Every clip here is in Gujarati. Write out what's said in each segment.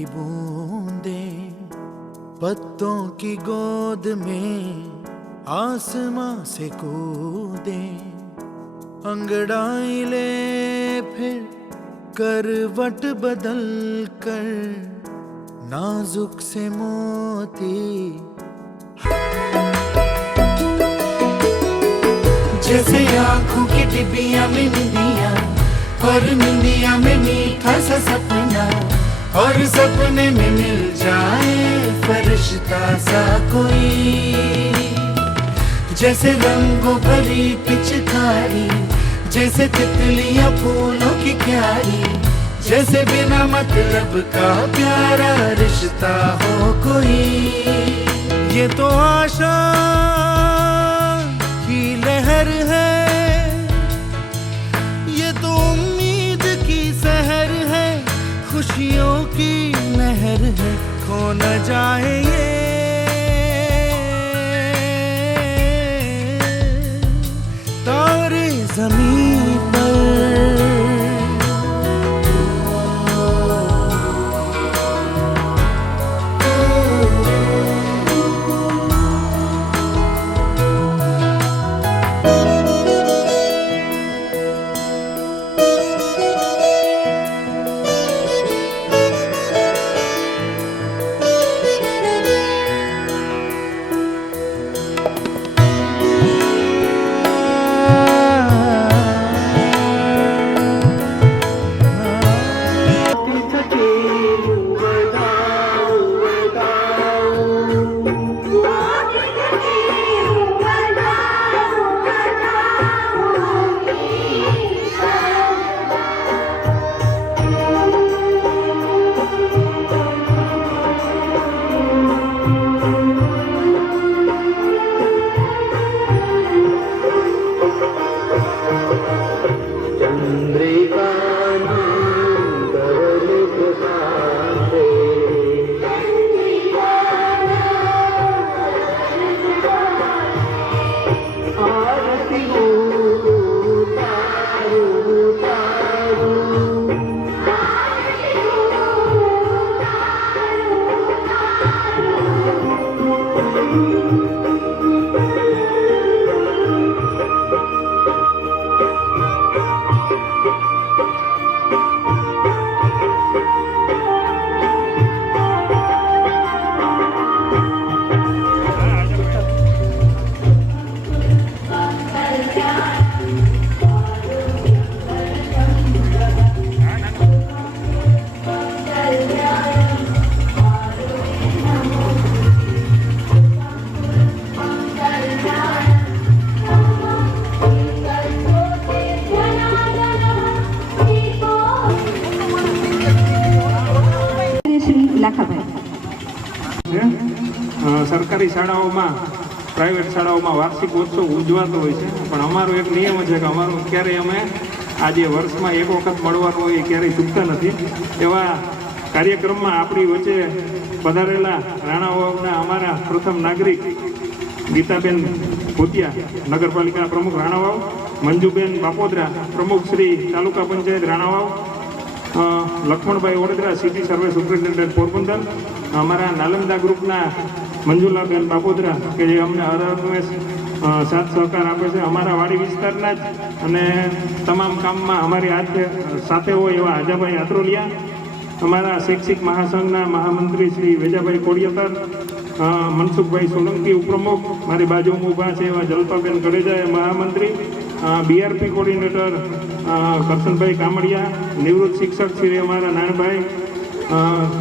की बूंदें पत्तों की गोद में आसमां से कूदे, अंगड़ाई ले फिर करवट बदल कर नाजुक से मोती, जैसे आंखों की डिबिया में निंदिया और निंदिया में मीठा सा सपना, और सपने में मिल जाए फरिश्ता सा कोई, जैसे रंगों भरी पिचकारी, जैसे तितलियां फूलों की क्यारी, जैसे बिना मतलब का प्यारा रिश्ता हो कोई। ये तो आशा की लहर है, ये तो उम्मीद की सहर है, खुशियों की नहर है, खो न जाए ये तारे ज़मीन पर। સરકારી શાળાઓમાં, પ્રાઇવેટ શાળાઓમાં વાર્ષિક ઉત્સવ ઉજવાતો હોય છે, પણ અમારો એક નિયમ છે કે અમારું ક્યારેય અમે આ જે વર્ષમાં એક વખત મળવાનું હોય એ ક્યારેય ચૂકતા નથી. એવા કાર્યક્રમમાં આપણી વચ્ચે પધારેલા રાણાવાવના અમારા પ્રથમ નાગરિક ગીતાબેન ભૂતિયા, નગરપાલિકાના પ્રમુખ રાણાવાવ, મંજુબેન બાપોદરા, પ્રમુખ Shri taluka panchayat Ranavav, Laxmanbhai Odedara, city survey superintendent Porbandar, અમારા નાલંદા ગ્રુપના મંજુલાબેન બાપોદરા કે જે અમને હરહંમેશ સાથ સહકાર આપે છે, અમારા વાડી વિસ્તારના જ અને તમામ કામમાં અમારી સાથે હોય એવા આજાભાઈ આત્રોલિયા, અમારા શૈક્ષિક મહાસંઘના મહામંત્રી શ્રી વેજાભાઈ કોડિયાતર, મનસુખભાઈ સોલંકી ઉપપ્રમુખ, મારી બાજુમાં ઊભા છે એવા જલપાબેન ગડેજા મહામંત્રી, બીઆરપી કોર્ડિનેટર કરશનભાઈ કામડિયા, નિવૃત્ત શિક્ષક શ્રી અમારા નાનભાઈ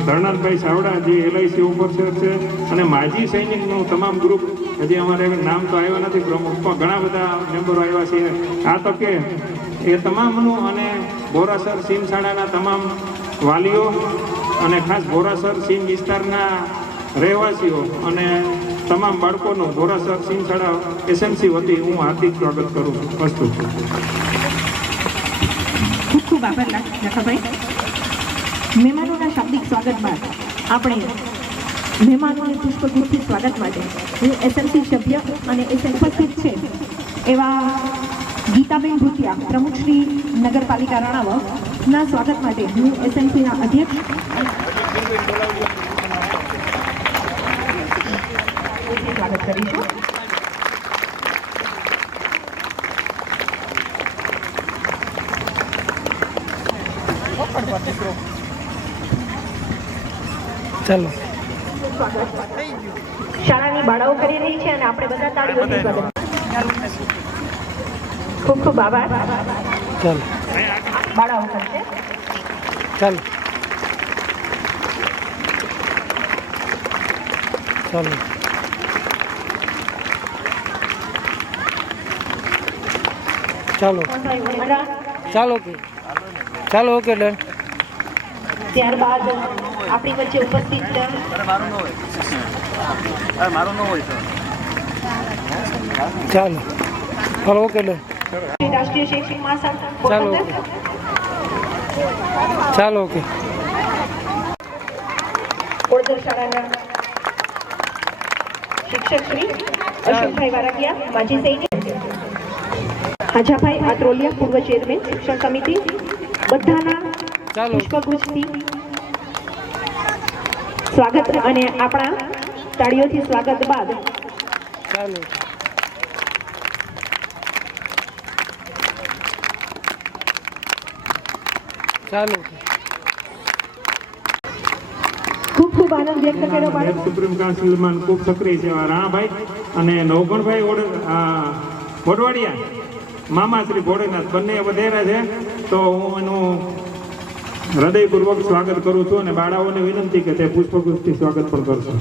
ધરણાભાઈ સાવડા જે LIC ઓફિસર છે, અને માજી સૈનિકનું તમામ ગ્રુપ, હજી અમારે નામ તો આવ્યા નથી પ્રમુખ, પણ ઘણા બધા મેમ્બરો આવ્યા છે. આ તકે એ તમામનું અને બોરાસર સીમ શાળાના તમામ વાલીઓ અને ખાસ બોરાસર સીમ વિસ્તારના રહેવાસીઓ અને તમામ બાળકોનું બોરાસર સીમ શાળા SMC વતી હું હાર્દિક સ્વાગત કરું છું. અસ્તુ. ખૂબ ખૂબ આભાર લખાભાઈ. મહેમાનોના શાબ્દિક સ્વાગત બાદ આપણે મહેમાનોને પુષ્પગુચ્છથી સ્વાગત માટે SMC સભ્ય અને ઉપસ્થિત છે એવા ગીતાબેન ભૂતિયા, પ્રમુખ શ્રી નગરપાલિકા રાણાવાવના સ્વાગત માટે હું SMCના અધ્યક્ષ સ્વાગત કરીશું. ચાલો શાળાની બાળાઓ કરી રહી છે અને આપણે બધા તાળીઓથી સ્વાગત. ખૂબ ખૂબ આભાર. ચાલો બાળાઓ કરશે. ચાલો ચાલો ચાલો ચાલો ઓકે ચાલો ઓકે ડન. ત્યારબાદ આપણી વચ્ચે ઉપસ્થિત ચાલો ચાલો ઓકે ડન. રાષ્ટ્રીય શૈક્ષિક મહાસંઘ ચાલો પોરબંદર. ઓકે ચાલો ઓકે ઓળદર શાળાના શિક્ષક શ્રી અશોકભાઈ વારાકિયા, માજી સૈનિક, હાજાભાઈ આત્રોલિયા, પૂર્વ ચેરમેન શિક્ષણ સમિતિ, બધાના ચાલો પુષ્પગુચ્છથી સ્વાગત અને આપણા તાળીઓથી સ્વાગત બાદ ચાલો ચાલો ખૂબ ખૂબ આનંદ વ્યક્ત કર્યો બાળકો. સુપ્રીમ કાઉન્સિલમાં ખૂબ સક્રિય છે રાણાભાઈ અને નવગણભાઈ મોઢવાડિયા, મામા શ્રી ભોળેનાથ બંને વધેરા છે. તો હું એનું હૃદયપૂર્વક સ્વાગત કરું છું અને બાળાઓને વિનંતી કે તે પુષ્પગુચ્છથી સ્વાગત પણ કરશો.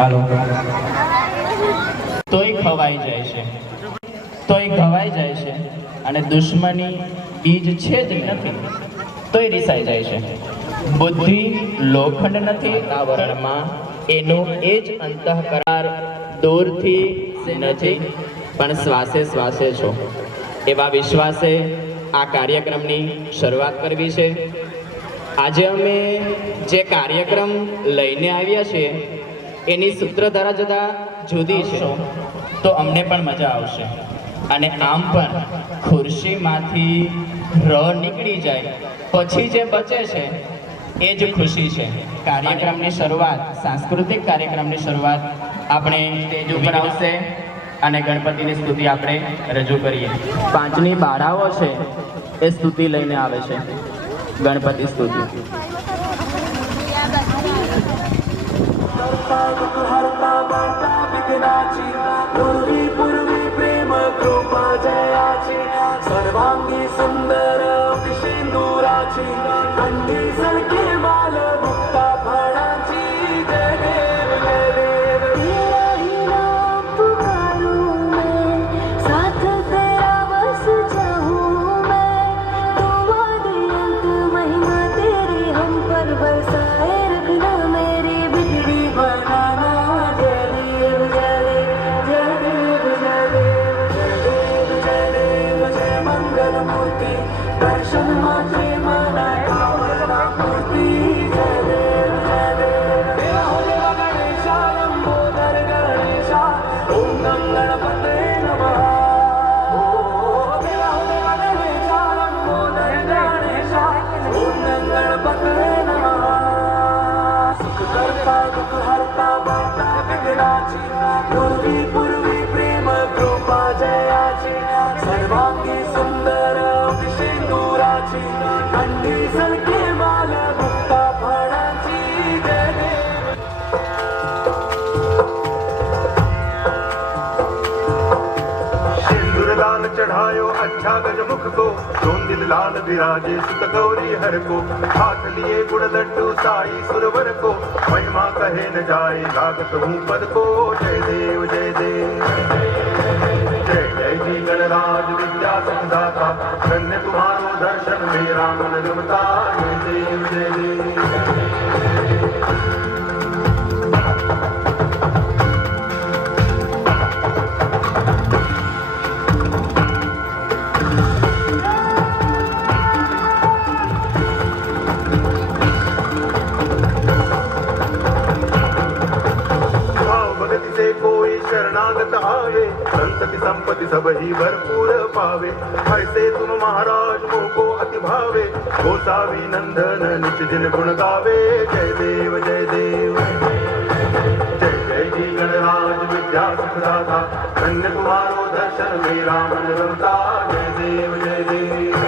હાલો. તોય ખવાઈ જાય છે, તોય ઘવાઈ જાય છે, અને દુશ્મની બીજ છે જ નથી તોય રિસાઈ જાય છે. બુદ્ધિ લોખંડ નથી આવરણમાં, એનો એ જ અંતઃકરાર દૂરથી નથી પણ શ્વાસે શ્વાસે છો. એવા વિશ્વાસે આ કાર્યક્રમની શરૂઆત કરવી છે. આજે અમે જે કાર્યક્રમ લઈને આવ્યા છીએ એની સૂત્રધારા જતા જુદી છે, તો અમને પણ મજા આવશે. અને આમ પણ ખુરશીમાંથી ર નીકળી જાય પછી જે બચે છે એ જ ખુશી છે. કાર્યક્રમની શરૂઆત, સાંસ્કૃતિક કાર્યક્રમની શરૂઆત આપણે સ્ટેજ ઉપર આવશે અને ગણપતિની સ્તુતિ આપણે રજૂ કરીએ. પાંચની બાળાઓ છે એ સ્તુતિ લઈને આવે છે, ગણપતિ સ્તુતિ. सर्वांगी सुंदर सिंदूराची कंठी सळके बाल मुक्ता फळाची जय देव जय देव. तेरा ही नाम पुकारूं मैं, साथ तेरा बस चाहूं मैं. तुम्हारे अंत महिमा तेरी हम पर बरसाए रखना मेरी बिजली बनाना जय देव जय देव जय देव जय देव जय देव जय देव जय मंगल मूर्ति दर्शन मात्रे मना कामना मूर्ति जय देव जय देव. देवा हो देवा गणेशा लंबोदर गणेशा ओम गं गणपते नमः. देवा हो देवा गणेशा लंबोदर गणेशा ओम गं गणपते नमः. सुख करता दुख हरता वार्ता विघ्नाची पूर्वी पूर्वी प्रेम कृपा जयाची सर्वांगी सुंदर सिंदूराची कंठी सळके बाल मुक्ता फळाची जय देव. सिंदूरदान चढ़ायो अच्छा गजमुख को, सोन दिल लाल विराजे सुत गौरी हर को. हाथ लिए गुड़ लड्डू साई सुरवर को, महिमा कहे न जाए लागत हूँ पद को. जय देव जय देव जय जय जी गणराज विद्या संदाता, धन्य तुम्हारो दर्शन मेरा मन रमता. जय देव जय देव. भाव भगति से कोई शरणागत आवे, संत की संपत्ति सब ही भरपूर पावे ऐसे तुम महाराज मोको अति भावे गोसावी नंदन निच दिन गुण गावे जय देव जय देव जय जय जी गणराज विद्या सुखदाता धन्य तुम्हारो दर्शन मेरा मन रमता जय देव जय देव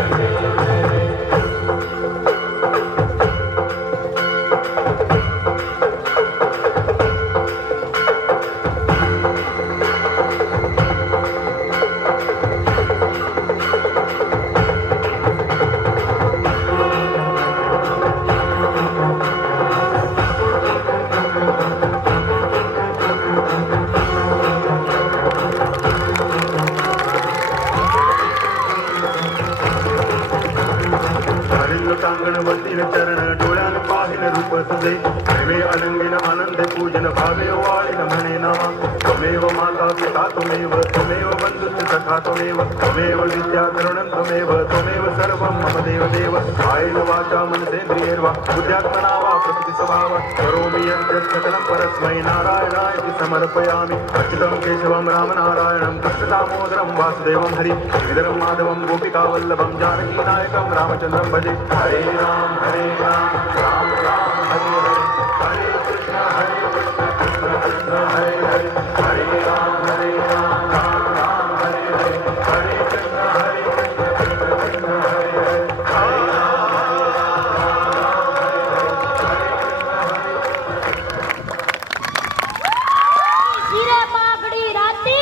कांगण वंदिन चरण डोळ्यान पाहिन रूप तुझे प्रेमे अनंगिन आनंद पूजन भावे वाळिन म्हणे नामा त्वमेव माता पिता त्वमेव त्वमेव बंधुश्च सखा त्वमेव त्वमेव विद्या करुणं त्वमेव सर्वं मम देव देव कायेन वाचा मनसेन्द्रियैर्वा बुद्ध्यात्मना वा प्रकृति स्वभावात् करोमि यत् सकलं परस्मै नारायणाय समर्पयामि अच्युतं केशवं रामनारायणं कृष्ण दामोदरं वासुदेवं हरि श्रीधरं माधवं गोपिकावल्लभं जानकीनायकं रामचन्द्रं भजे हरे राम राम राम हरे हरे हरे कृष्ण कृष्ण कृष्ण हरे हरे हरे राम राम राम हरे हरे हरे कृष्ण कृष्ण कृष्ण हरे हरे શિરે પાઘડી રાતી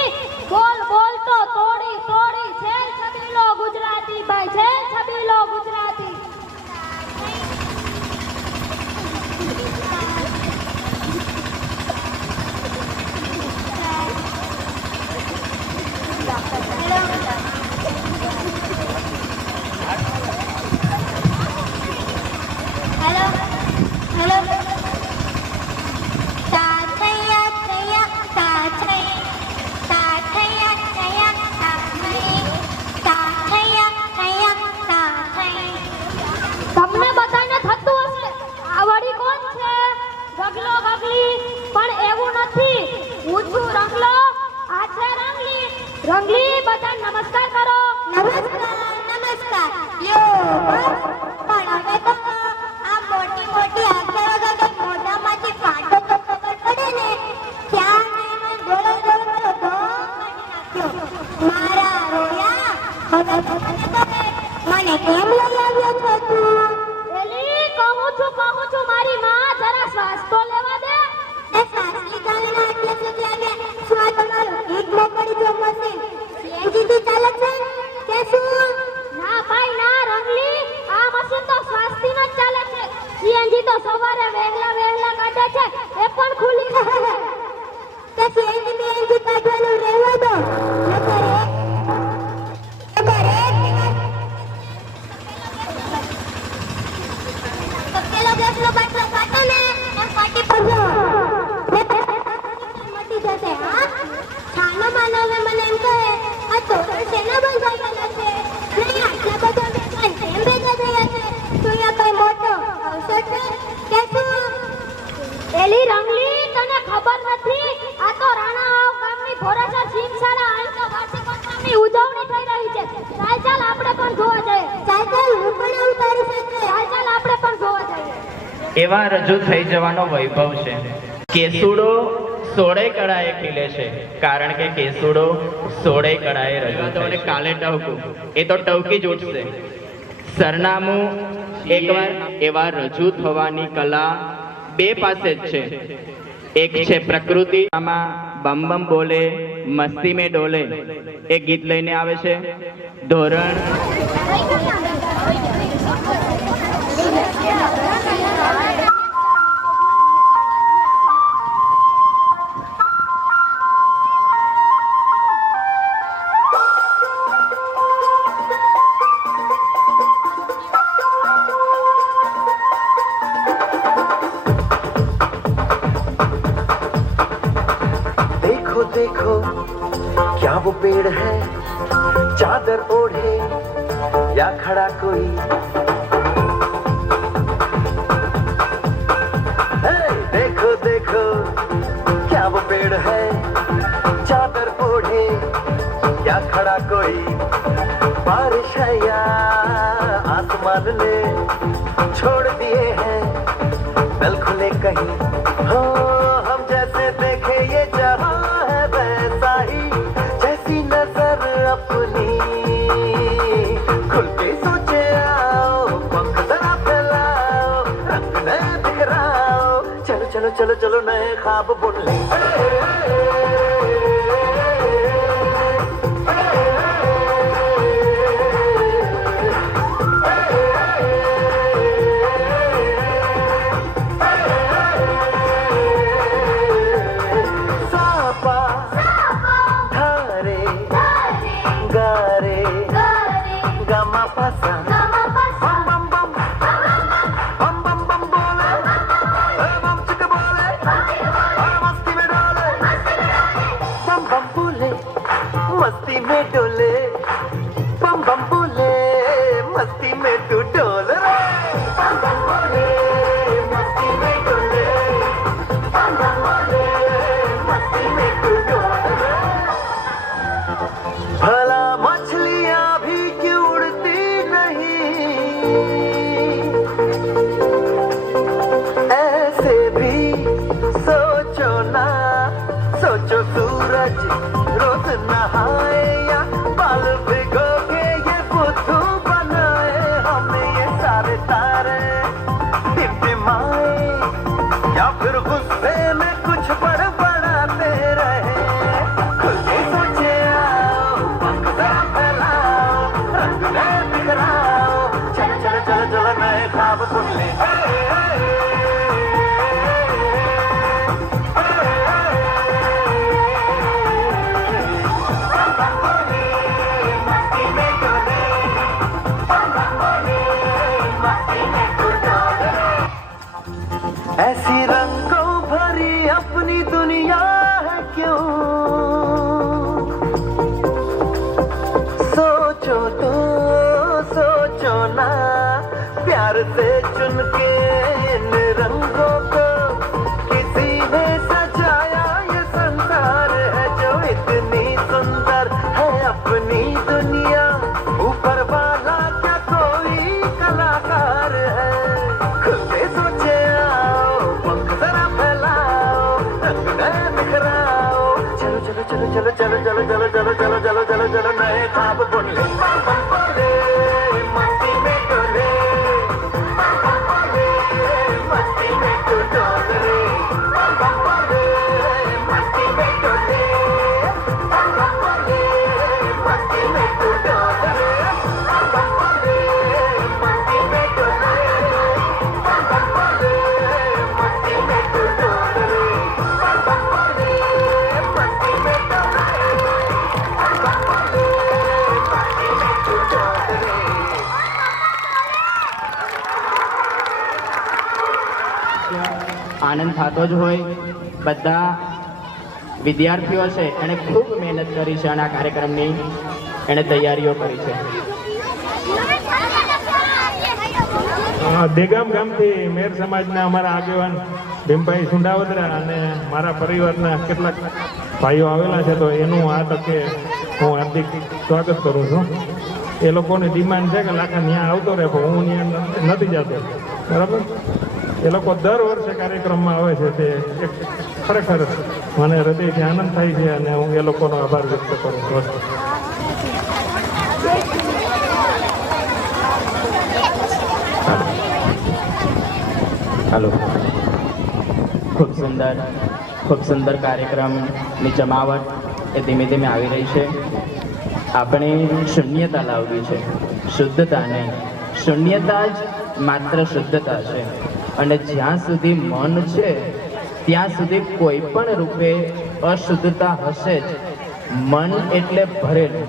બોલ બોલ તો તોડી તોડી છે છબીલો ગુજરાતી ભાઈ છે છબીલો ગુજરાતી हेलो हेलो ताथैया थैया ताथै ताथैया थैया ताथै ताथैया थैया ताथै તમને બધાને થતું હશે આ વળી કોણ છે ગગલો ગગલી પણ એવું નથી હું છું રંગલો આ છે રંગલી રંગલી બધા નમસ્કાર કરો नमस्कार नमस्कार यो પણ હવે તો આ મોટી મોટી આખેરો તો મોઢામાંથી ફાટો તો ખબર પડે ને ક્યાં મેં ગોળો ગોળો તો કાઢી નાખ્યો મારા રોયા હવે મને કેમ લઈ આવ્યો છો તું એલી કહું છું મારી માં જરા શ્વાસ તો લેવા દે એ સાસરી ગાળીના એટલે સુધી અમે શું આ તમારું ગીત મોકલી જો મશીન સીએનજી થી ચાલે છે કે શું ના ભાઈ ના રંગલી આ મશીન તો શ્વાસથી જ ચાલે છે સીએનજી તો સવારે વહેલા કાઢે છે એ પણ ખુલી રહે તે સીએનજી બીએનજી કાઢવાનું રહેવા દો નકર પેલો ગેસનો બાટલો કાઢો ને એમ ફાટી પડજો મટી જશે હા છાનો માનવે મને એમ કહે આ તોરણ શેના બંધાયેલા છે નહીં આટલા બધા મહેમાન કેમ ભેગા થયા છે તો અહીંયા કઈ મોટો અવસર છે કે શું એલી રંગલી તને ખબર નથી આ તો રાણાવાવ ગામની ભોરાસર શિવશાળા આંતર વાર્ષિકોત્સવની ઉજવણી થઈ રહી છે ચાલ આપણે પણ જોવા જઈએ ચાલ હું પણ આવું તારી સાથે ચાલ આપણે પણ જોવા જઈએ એવા રજૂ થઈ જવાનો વૈભવ છે કેસુડો 16 કળાએ ખીલે છે કારણ કે કેસુડો 16 કળાએ રજૂ થાય છે કાલે ટવકું એ તો ટવકી જ ઉઠશે સરનામું એકવાર એવા રજૂ થવાની કલા બે પાસે જ છે એક છે પ્રકૃતિ આમાં બમ બમ બોલે મસ્તી में डोले એક ગીત લઈને આવે છે ધોરણ देखो क्या वो पेड़ है चादर ओढ़े या खड़ा कोई देखो देखो क्या वो पेड़ है चादर ओढ़े या खड़ा कोई कहीं हो, हम जैसे देखे ये जहां है वैसा ही, जैसी नजर अपनी खुल के सोचे आओ, पंख जरा फैलाओ, रंग नए बिखराओ, चलो चलो चलो चलो नए ख्वाब बुन ले। मस्ती में डोले बम बम बोले, मस्ती में तू डोल रे, बम बम बोले, मस्ती में डोले, बम बम बोले, मस्ती में तू डोल रे। भला मछलियां भी क्यों उड़ती नहीं, ऐसे भी सोचो ना, सोचो सूरज रोज नहाए या बाल भिगो के ये बुद्धू बनाए, हमें ये सारे तारे टिमटिमाए या फिर गुस्से में कुछ बड़बड़ाते रहे, खुल के सोचे आओ, पंख जरा फैलाओ, रंग नए बिखराओ, चलो चलो चलो चलो नए ख्वाब बुन ले। ऐसी रंगों भरी अपनी दुनिया है क्यों, सोचो तो सोचो ना, प्यार से चुन के इन रंगों को किसी ने सजाया, ये संसार है जो इतनी सुंदर है अपनी दुनिया, ऊपर वाला क्या कोई कलाकार है, खुद के सोचे चलो चलो चलो चलो चलो चलो चलो चलो चलो नए ख्वाब बुन ले। बम बम बोले, मस्ती में डोले, बम बम बोले, मस्ती में तू डोल रे, बम बम बोले, मस्ती में डोले, बम बम बोले, मस्ती में तू डोल रे, बम बम बोले, मस्ती में डोले, बम बम बोले, मस्ती में तू डोल रे, बम बम बोले, मस्ती में આનંદ થતો જ હોય, બધા વિદ્યાર્થીઓ છે એણે ખૂબ મહેનત કરી છે અને આ કાર્યક્રમની એણે તૈયારીઓ કરી છે. દેગામ ગામથી મેર સમાજના અમારા આગેવાન ભીમભાઈ સુંડાવદરા અને મારા પરિવારના કેટલાક ભાઈઓ આવેલા છે, તો એનું આ તકે હું હાર્દિક સ્વાગત કરું છું. એ લોકોની ડિમાન્ડ છે કે લાખા ત્યાં આવતો રહે, પણ હું ત્યાં નથી જતો, બરાબર. એ લોકો દર વર્ષે કાર્યક્રમમાં આવે છે, તે એક ખરેખર મને હૃદયથી આનંદ થાય છે અને હું એ લોકોનો આભાર વ્યક્ત કરું છું. હાલો, ખૂબ સુંદર કાર્યક્રમની જમાવટ એ ધીમે ધીમે આવી રહી છે. આપણે શૂન્યતા લાવવી છે, શુદ્ધતા નહીં. શૂન્યતા જ માત્ર શુદ્ધતા છે, અને જ્યાં સુધી મન છે ત્યાં સુધી કોઈ પણ રૂપે અશુદ્ધતા હશે જ. મન એટલે ભરેલું.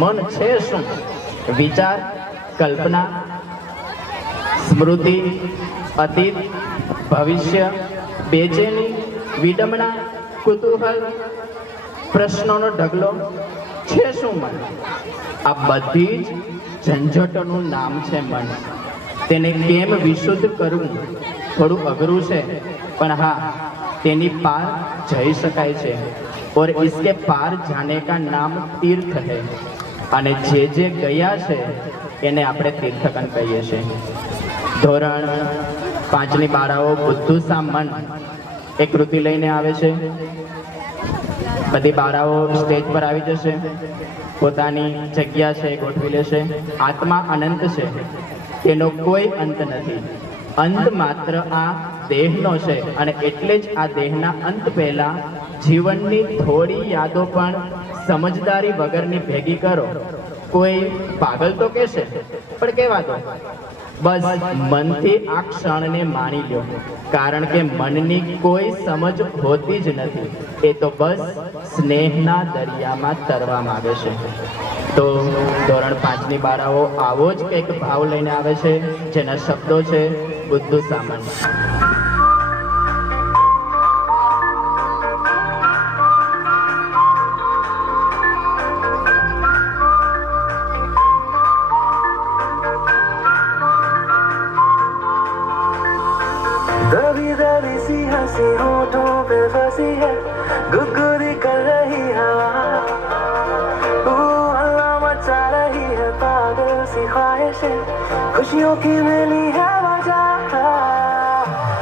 મન છે શું? વિચાર, કલ્પના, સ્મૃતિ, અતીત, ભવિષ્ય, બેચેની, વિડંબના, કુતૂહલ, પ્રશ્નોનો ઢગલો છે શું મન? આ બધી જ ઝંઝટોનું નામ છે મન. તેને કેમ વિશુદ્ધ કરવું થોડું અઘરું છે, પણ હા, તેની પાર જઈ શકાય છે. और इसके पार जाने का नाम तीर्थ है. અને જે ગયા છે એને આપણે તીર્થકન કહીએ છીએ. ધોરણ પાંચની બાળાઓ બુદ્ધુ સા મન એક કૃતિ લઈને આવે છે. બધી બાળાઓ સ્ટેજ પર આવી જશે, પોતાની જગ્યા છે એ ગોઠવી લેશે. આત્મા અનંત છે, એનો કોઈ અંત નથી. અંત માત્ર આ દેહનો છે અને એટલે જ આ દેહના અંત પહેલા જીવનની થોડી યાદો પણ સમજદારી વગરની ભેગી કરો. કોઈ પાગલ તો કહેશે, પણ કહેવા દો. બસ મનથી આ ક્ષણને માણી લો, કારણ કે મનની કોઈ સમજ હોતી જ નથી. એ તો બસ સ્નેહના દરિયામાં તરવા માંગે છે. તો ધોરણ 5ની બાળાઓ આવો જ કંઈક ભાવ લઈને આવે છે, જેના શબ્દો છે બુદ્ધુ સામન. दबी दबी सी हंसी होठों पे फंसी है, गुदगुदी कर रही हवा, हल्ला मचा रही है पागल सी ख्वाहिशें, खुशियों की मिली है वजह.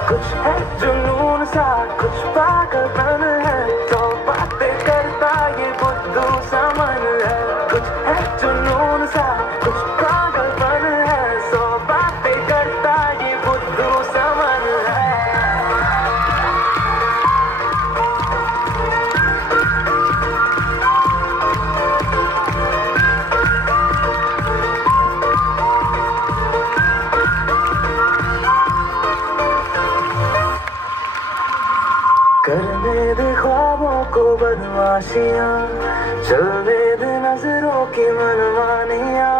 कुछ है जुनून सा, कुछ पागलपन है, तो बातें करता ये बुद्धू सा मन है. कुछ है जुनून सा, कुछ पागलपन है, सो बातें करता ये बुद्धू सा मन है. करने दे ख्वाबों को बदमाशियां, चलने दे नजरों की मनमानियां,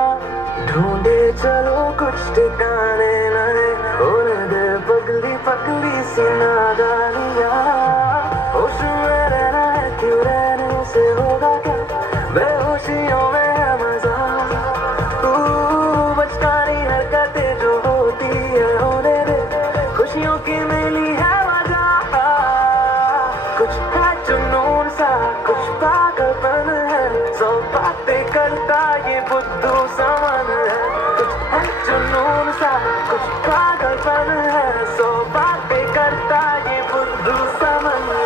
ढूंढे चलो कुछ ठिकाने नए, होने दे पगली पगली सी नादानियां. होश में रहना है क्यों, रहने से होगा क्या, बेहोशियों में है मजा. बचकानी हरकतें जो होती है होने दे, खुशियों की मिली है वजह. कुछ है जुनून सा, कुछ पागलपन है, सो बातें करता ये बुद्धू सा मन है. कुछ है जुनून सा, कुछ पागलपन है, सो बातें करता ये बुद्धू सा मन है.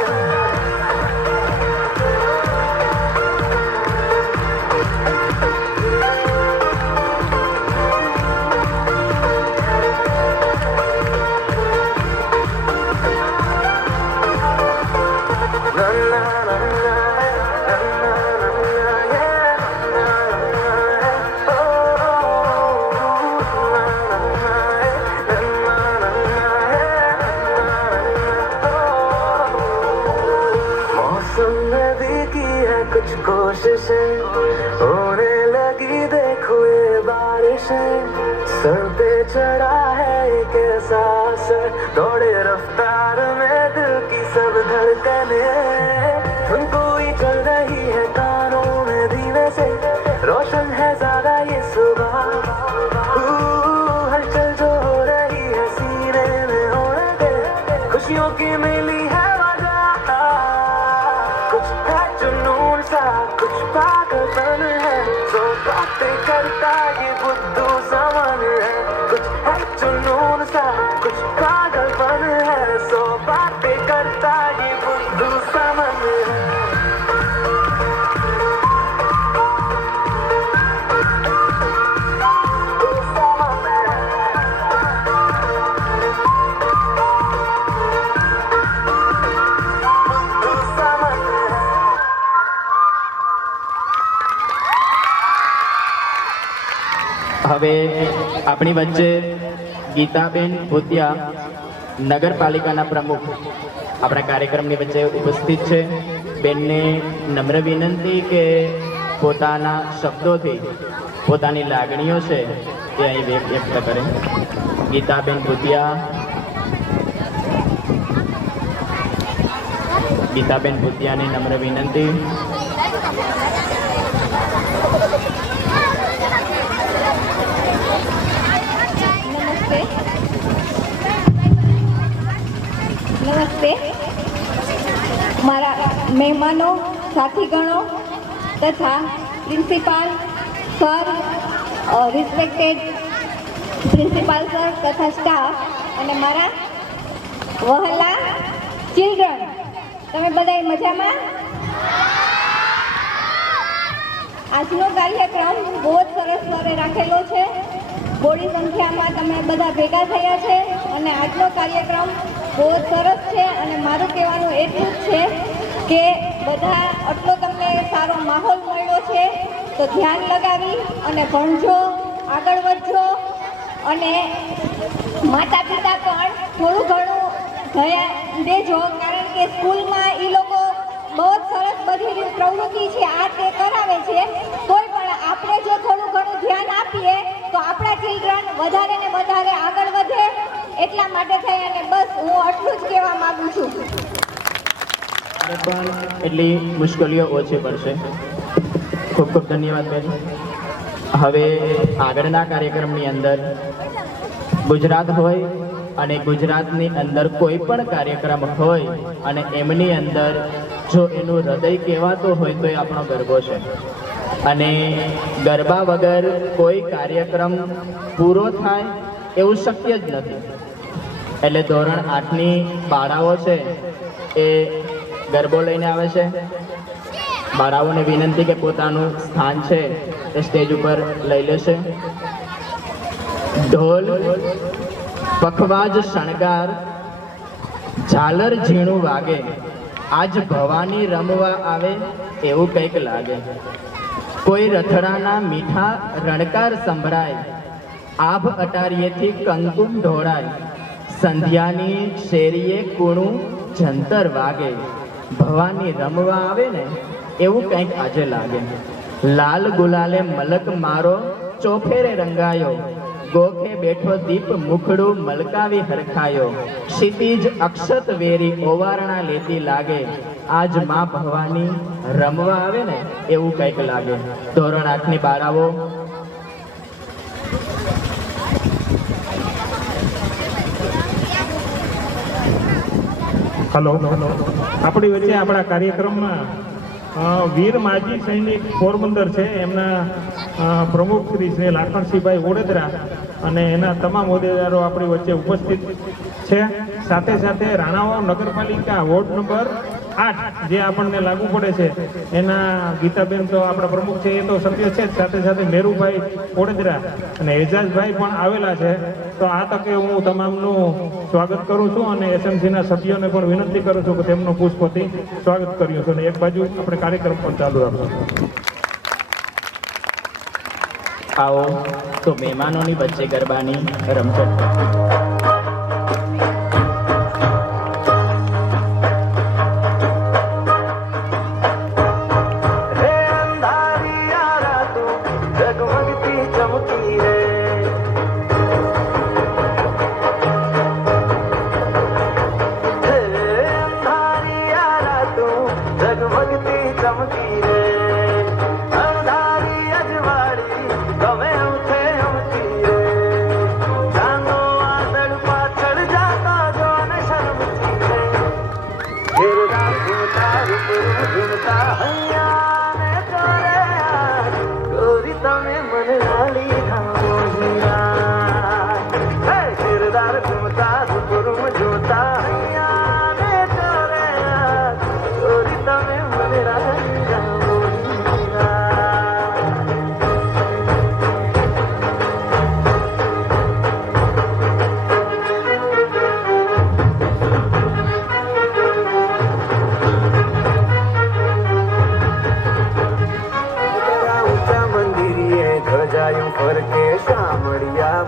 कुछ कोशिशें होने लगी, देखो ये बारिशें, सर पे चढ़ा है एक ऐसा असर, दौड़े रफ्तार में दिल की सब धड़कने, धुन कोई चल रही है कानों में धीमे से, रोशन है ज्यादा ये सुबह. हलचल जो हो रही है सीने में होने दे, खुशियों की मिली है वजह. कुछ है जुनून सा, कुछ पागलपन है, जो बातें करता ये बुद्धू सा मन है. कुछ है जुनून सा, कुछ पागलपन है, सो बातें करता ये बुद्धू सा मन है. હવે આપણી વચ્ચે ગીતાબેન ભૂતિયા નગરપાલિકાના પ્રમુખ આપણા કાર્યક્રમની વચ્ચે ઉપસ્થિત છે. બેનને નમ્ર વિનંતી કે પોતાના શબ્દોથી પોતાની લાગણીઓ છે એ અહીં વ્યક્ત કરે. ગીતાબેન ભૂતિયા. ગીતાબેન ભૂતિયાની નમ્ર વિનંતી. નમસ્તે. મારા મહેમાનો, સાથીગણો તથા principal sir, respected principal sir તથા સ્ટાફ, અને મારા વહાલા ચિલ્ડ્રન, તમે બધા મજામાં? આજનો કાર્યક્રમ બહુ જ સરસ સ્વરે રાખેલો છે. બોડી સંખ્યામાં તમે બધા ભેગા થયા છે અને આજનો કાર્યક્રમ બહુ જ સરસ છે. અને મારું કહેવાનું એટલું જ છે કે બધા આટલો તમને સારો માહોલ મળ્યો છે તો ધ્યાન લગાવી અને ભણજો, આગળ વધજો. અને માતા પિતા પણ થોડું ઘણું ધ્યાન દેજો, કારણ કે સ્કૂલમાં એ લોકો બહુ જ સરસ બધી પ્રવૃત્તિ છે આ તે કરાવે છે. કોઈ પણ આપણે જો થોડું ઘણું ધ્યાન આપીએ તો આપણા ચિલ્ડ્રન વધારે ને વધારે આગળ વધે. એટલા માટે થઈ અને બસ હું આટલું જ કહેવા માંગુ છું. પણ એટલી મુશ્કેલીઓ ઓછી પડશે. ખૂબ ખૂબ ધન્યવાદ બેન. હવે આગળના કાર્યક્રમની અંદર ગુજરાત હોય અને ગુજરાતની અંદર કોઈ પણ કાર્યક્રમ હોય અને એમની અંદર જો એનું હૃદય કહેવાતું હોય તો એ આપણો ગરબો છે. અને ગરબા વગર કોઈ કાર્યક્રમ પૂરો થાય એવું શક્ય જ નથી. એટલે ધોરણ 8ની બાળાઓ છે એ ગરબો લઈને આવે છે. બાળાઓને વિનંતી કે પોતાનું સ્થાન છે એ સ્ટેજ ઉપર લઈ લેશે. ઢોલ, પખવાજ, શણગાર, ઝાલર ઝીણું વાગે, આજ ભવાની રમવા આવે એવું કંઈક લાગે. કોઈ રથડાના મીઠા રણકાર સંભળાય, આભ અટારીએથી કંકુમ ઢોળાય, સંધ્યાની શેરીએ કુણું જંતર વાગે, ભવાની રમવા આવે ને એવું કંઈક આજે લાગે. લાલ ગુલાલે મલક મારો ચોફેરે રંગાયો, ગોખે બેઠો દીપ મુખડું મલકાવી હરખાયો, ક્ષિતિજ અક્ષત વેરી ઓવારણા લેતી લાગે, આજ માં ભવાની રમવા આવે ને એવું કંઈક લાગે. ધોરણ 8ની બાળાઓ હલો, આપણી વચ્ચે આપણા કાર્યક્રમમાં વીર માજી સૈનિક પોરબંદર છે, એમના પ્રમુખ શ્રી લાખણસિંહભાઈ ઓડેદરા અને એના તમામ હોદ્દેદારો આપણી વચ્ચે ઉપસ્થિત છે. સાથે સાથે રાણાવાવ નગરપાલિકા વોર્ડ નંબર 8 જે આપણને લાગુ પડે છે એના ગીતાબેન તો આપણા પ્રમુખ છે, એ તો સત્ય છે જ. સાથે સાથે મેરુભાઈ ઓડેદરા અને એજાજભાઈ પણ આવેલા છે. તો આ તકે હું તમામનું સ્વાગત કરું છું અને એસએમસીના સભ્યોને પણ વિનંતી કરું છું કે તેમનું પુષ્પથી સ્વાગત કર્યું છે. અને એક બાજુ આપણે કાર્યક્રમ પણ ચાલુ રાખશું. આવો તો મહેમાનોની વચ્ચે ગરબાની રમઝટ.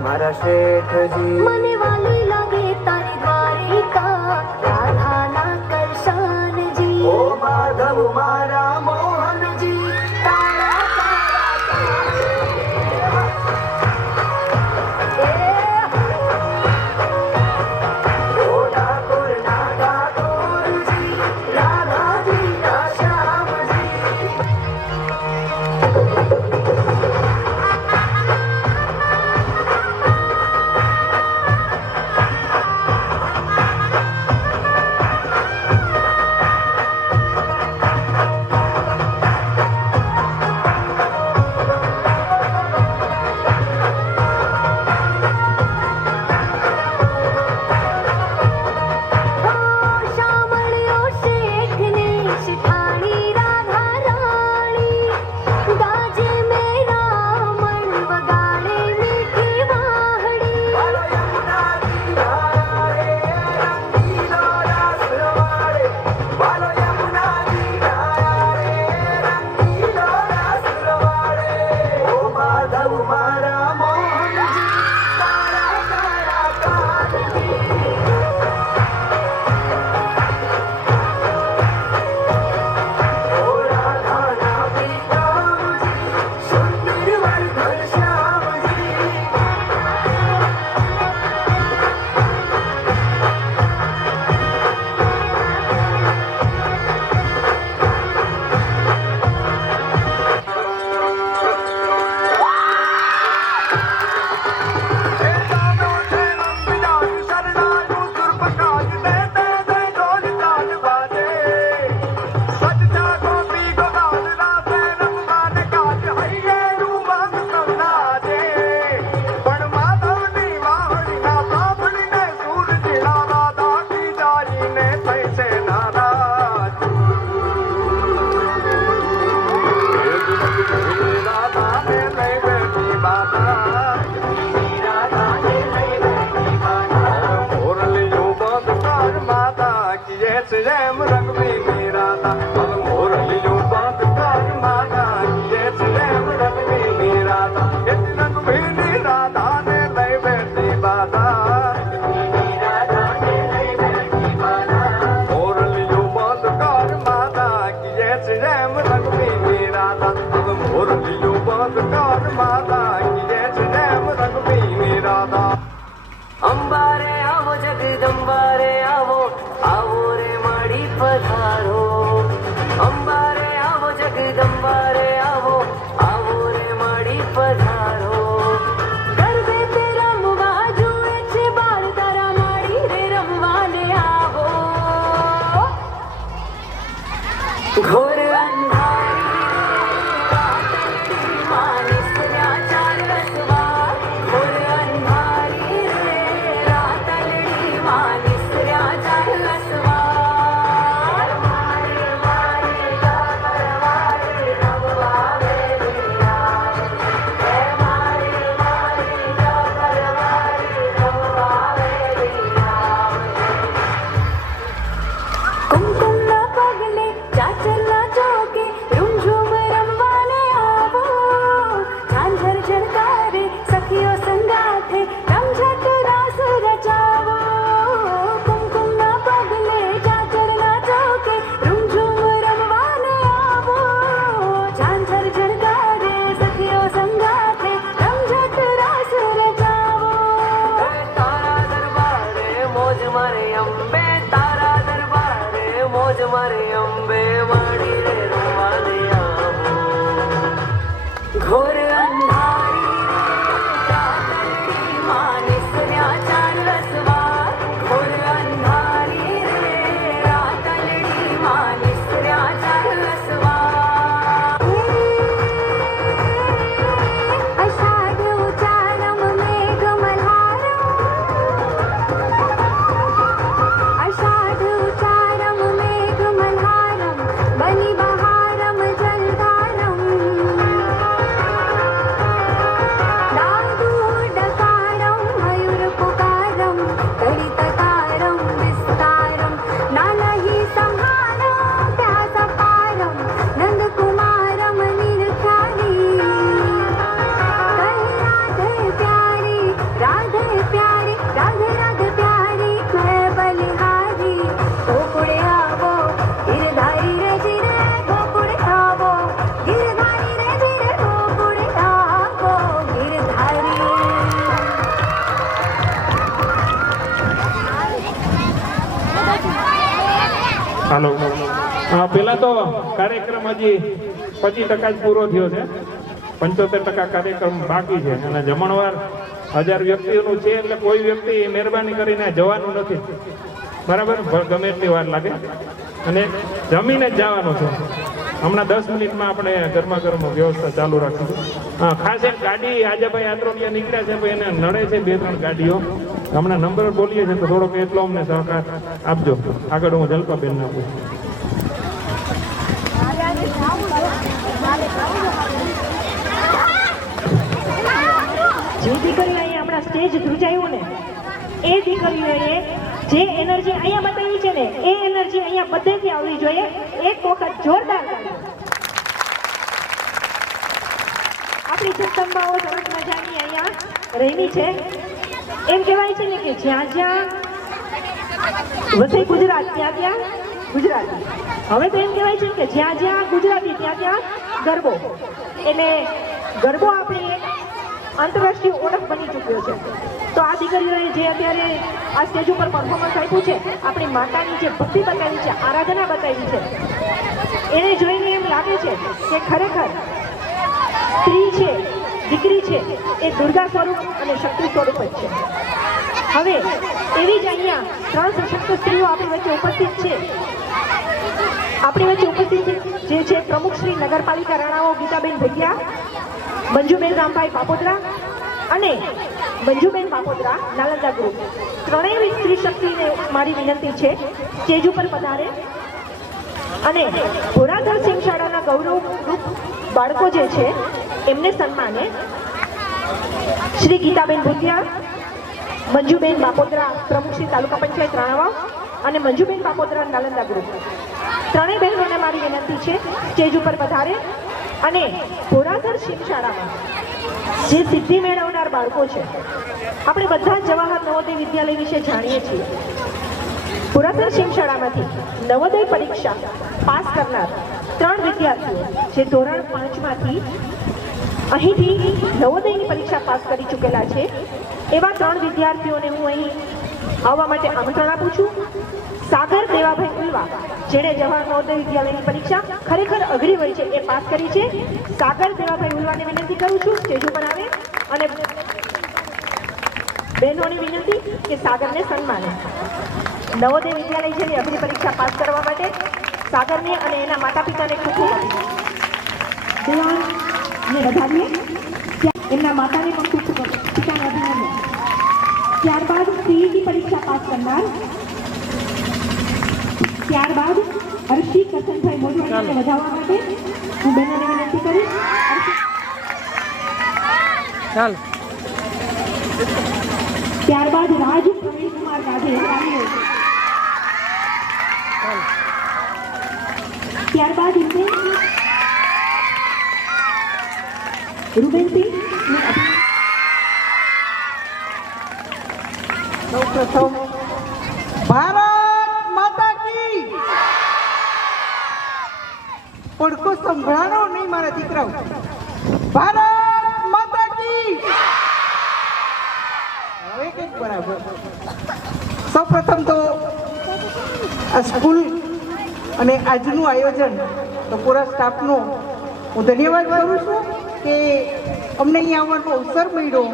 મારા શેઠજી મને વાલી લાગે તારી દ્વારિકા રાધાના કરશનજી. ઓ માધવ મારા મોહનજી તારા રાધાજી ના શ્યામજી. जैसे जैम रंग भी मेरा था अब मोरलियों बात कार माना जैसे जैम रंग भी मेरा था इस रंग भी मेरा था ने लई बैठी बाधा मोरलियों बात कार माना कि जैसे जैम रंग भी मेरा था अब मोरलियों बात कार माना कि जैसे जैम रंग भी मेरा था अंबारे आवो जगदंबारे आवो आवो रे माड़ी पधारो अंबारे आवो जगदंबारे आवो आवो रे माड़ी पधारो गरबे ते रमवा जुए छे बार तारा माड़ी रे रमवाने आवो घोर अंधारी रातड़ी मानिस राचार रसवार घोर अंधारी रे रातड़ी मानिस राचार रसवार मारे मारे जागरवारे रमवावे दिया हे मारे मारे जागरवारे रमवावे दिया कुमकुम ना पगले चाचल ना चौके रुमझुम रमवाने आवो झांझर झड़कारे सखियों संगाथे रमझट रास रचावो कुमकुम ना पगले चाचल ना चौके रुमझुम रमवाने आवो झांझर झड़कारे सखियों संगाथे रमझट रास रचावो तारा दरबारे मौज मारे अंबे तारा दरबारे मौज मारे अंबे वाणी रे रुमाले आवो घोर अंधारी रातड़ी मानिस राचार रसवार घोर अंधारी रे रातड़ी मानिस राचार रसवार अषाढ उचारम मेघ मल्हारम अषाढ उचारम मेघ मल्हारम बनि बहारम जलधारम दादू डकारम मयूर पुकारम कड़ितकारम विस्तारम नालहि संहारम त्यासपारम नंद कुमारम निरखारी राधे प्यारी राधे राधे प्यारी मैं बलिहारी गोकुड़े आवो गिरधारी रे जिरे गोकुड़े आवो गिरधारी रे जिरे गोकुड़े आवो गिरधारी હાલો પેલા તો કાર્યક્રમ હજી 25% જ પૂરો થયો છે 75% કાર્યક્રમ બાકી છે અને જમણવાર 1000 વ્યક્તિઓનું છે એટલે કોઈ વ્યક્તિ મહેરબાની કરીને જવાનું નથી બરાબર ગમે એટલી વાર લાગે અને જમીને જ જવાનું છે હમણાં 10 મિનિટમાં આપણે ગરમા ગરમ વ્યવસ્થા ચાલુ રાખીશું ખાસ એક ગાડી આજે ભાઈ આત્રોલિયા નીકળ્યા છે ભાઈ એને નડે છે 2-3 ગાડીઓ હમણાં નંબર બોલીએ છીએ તો થોડોક એટલો અમને સહકાર આપજો આગળ હું જલપાબેનને આપું જે દીકરીઓ અહીંયા આપણા સ્ટેજ ધ્રુજાયું ને એ દીકરીઓએ જે એનર્જી અહીંયા બતાવી છે ને એ એનર્જી અહીંયા બધેથી આવવી જોઈએ એક વખત જોરદાર તાળી. આપણી જગદંબાઓ સરસ મજાની અહીંયા રહેલી છે એમ કહેવાય છે ને કે જ્યાં જ્યાં વસે ગુજરાત ત્યાં ત્યાં ગુજરાતી હવે તો એમ કહેવાય છે કે જ્યાં જ્યાં ગુજરાતી ત્યાં ત્યાં ગરબો એટલે ગરબો આપણી એક આંતરરાષ્ટ્રીય ઓળખ બની ચૂક્યો છે તો આ દીકરીઓએ જે અત્યારે આ સ્ટેજ ઉપર પરફોર્મન્સ આપ્યું છે આપણી માતાની જે ભક્તિ બતાવી છે આરાધના બતાવી છે એને જોઈને એમ લાગે છે કે ખરેખર સ્ત્રી છે દીકરી છે એ દુર્ગા સ્વરૂપ અને શક્તિ સ્વરૂપ જ છે હવે એવી જ અહીંયા 3 સશક્ત સ્ત્રીઓ આપણી વચ્ચે ઉપસ્થિત છે આપણી વચ્ચે ઉપસ્થિત જે છે પ્રમુખ શ્રી નગરપાલિકા રાણાઓ ગીતાબેન ભેગિયા મંજુબેન રામભાઈ બાપોદરા અને મંજુબેન બાપોદરા નાલંદા ગ્રુપ ત્રણેય સ્ત્રી શક્તિને મારી વિનંતી છે સ્ટેજ ઉપર પધારે અને ભોરાધર સિંહ શાળાના ગૌરવ બાળકો જે છે એમને સન્માને શ્રી ગીતાબેન ભૂતિયા મંજુબેન બાપોદરા પ્રમુખ શ્રી તાલુકા પંચાયત રાણાવા અને મંજુબેન કાપોદ્રા નાલંદા ગ્રુપ. ત્રણેય બહેનોને મારી વિનંતી છે સ્ટેજ ઉપર પધારે અને ઘોડાસર શિવ શાળામાં જે સિદ્ધિ મેળવનાર બાળકો છે, આપણે બધા જ જવાહર નવોદય વિદ્યાલય વિશે જાણીએ છીએ. ઘોડાસર શિવ શાળામાંથી નવોદય પરીક્ષા પાસ કરનાર 3 વિદ્યાર્થીઓ જે ધોરણ 5માંથી અહીંથી નવોદયની પરીક્ષા પાસ કરી ચૂકેલા છે, એવા 3 વિદ્યાર્થીઓને હું અહીં આવવા માટે આમંત્રણ આપું છું. સાગર દેવાભાઈ ઉલવા, જેણે જવાહર નવોદય વિદ્યાલયની પરીક્ષા ખરેખર અઘરી હોય છે એ પાસ કરી છે. સાગર દેવાભાઈ ઉલવાને વિનંતી કરું છું સ્ટેજ ઉપર આવે અને બહેનોને વિનંતી કે સાગરને સન્માને. નવોદય વિદ્યાલય જેવી અઘરી પરીક્ષા પાસ કરવા માટે સાગરને અને એના માતા પિતાને ખૂબ ખૂબ દેવાને વધારીએ. એમના માતાને પણ ખૂબ ખૂબ પિતાને અભિનંદન. ત્યારબાદ સીઈટી પરીક્ષા પાસ કરનાર, ત્યારબાદ હર્ષિત કરશનભાઈ મોઢવાણીને વધાવવા માટે હું બહેનોને વિનંતી કરીશ. ત્યારબાદ રાજ પ્રવીણકુમાર ગાંધી, ત્યારબાદ રૂબેનસિંહ. સૌપ્રથમ ભારત માતા કી. પડકો સંભળાનો નહીં મારા દીકરાઓ. ભારત માતા કી. હવે કંઈક બરાબર. સૌપ્રથમ તો આ સ્કૂલ અને આજનું આયોજન તો પૂરા સ્ટાફનો હું ધન્યવાદ કરું છું કે અમને અહીં આવવાનો અવસર મળ્યો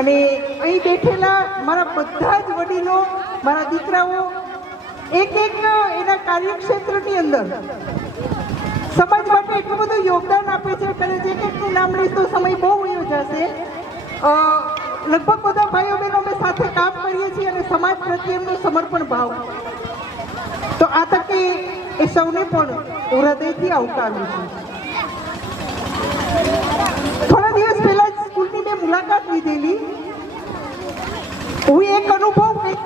અને અહીં બેઠેલા મારા બધા જ વડીલો, મારા દીકરાઓ એક એના કાર્યક્ષેત્રની અંદર સમાજ માટે એટલું બધું યોગદાન આપે છે. કરે છે કે એકનું નામ લઈશ તો સમય બહુ વયો જશે. લગભગ બધા ભાઈઓ બહેનો અમે સાથે કામ કરીએ છીએ અને સમાજ પ્રત્યે એમનો સમર્પણ ભાવ. તો આ તકે એ સૌને પણ હૃદયથી આવકારું છું. થોડા દિવસ પહેલા જ સ્કૂલની મેં મુલાકાત લીધેલી. હું એક અનુભવ કહીશ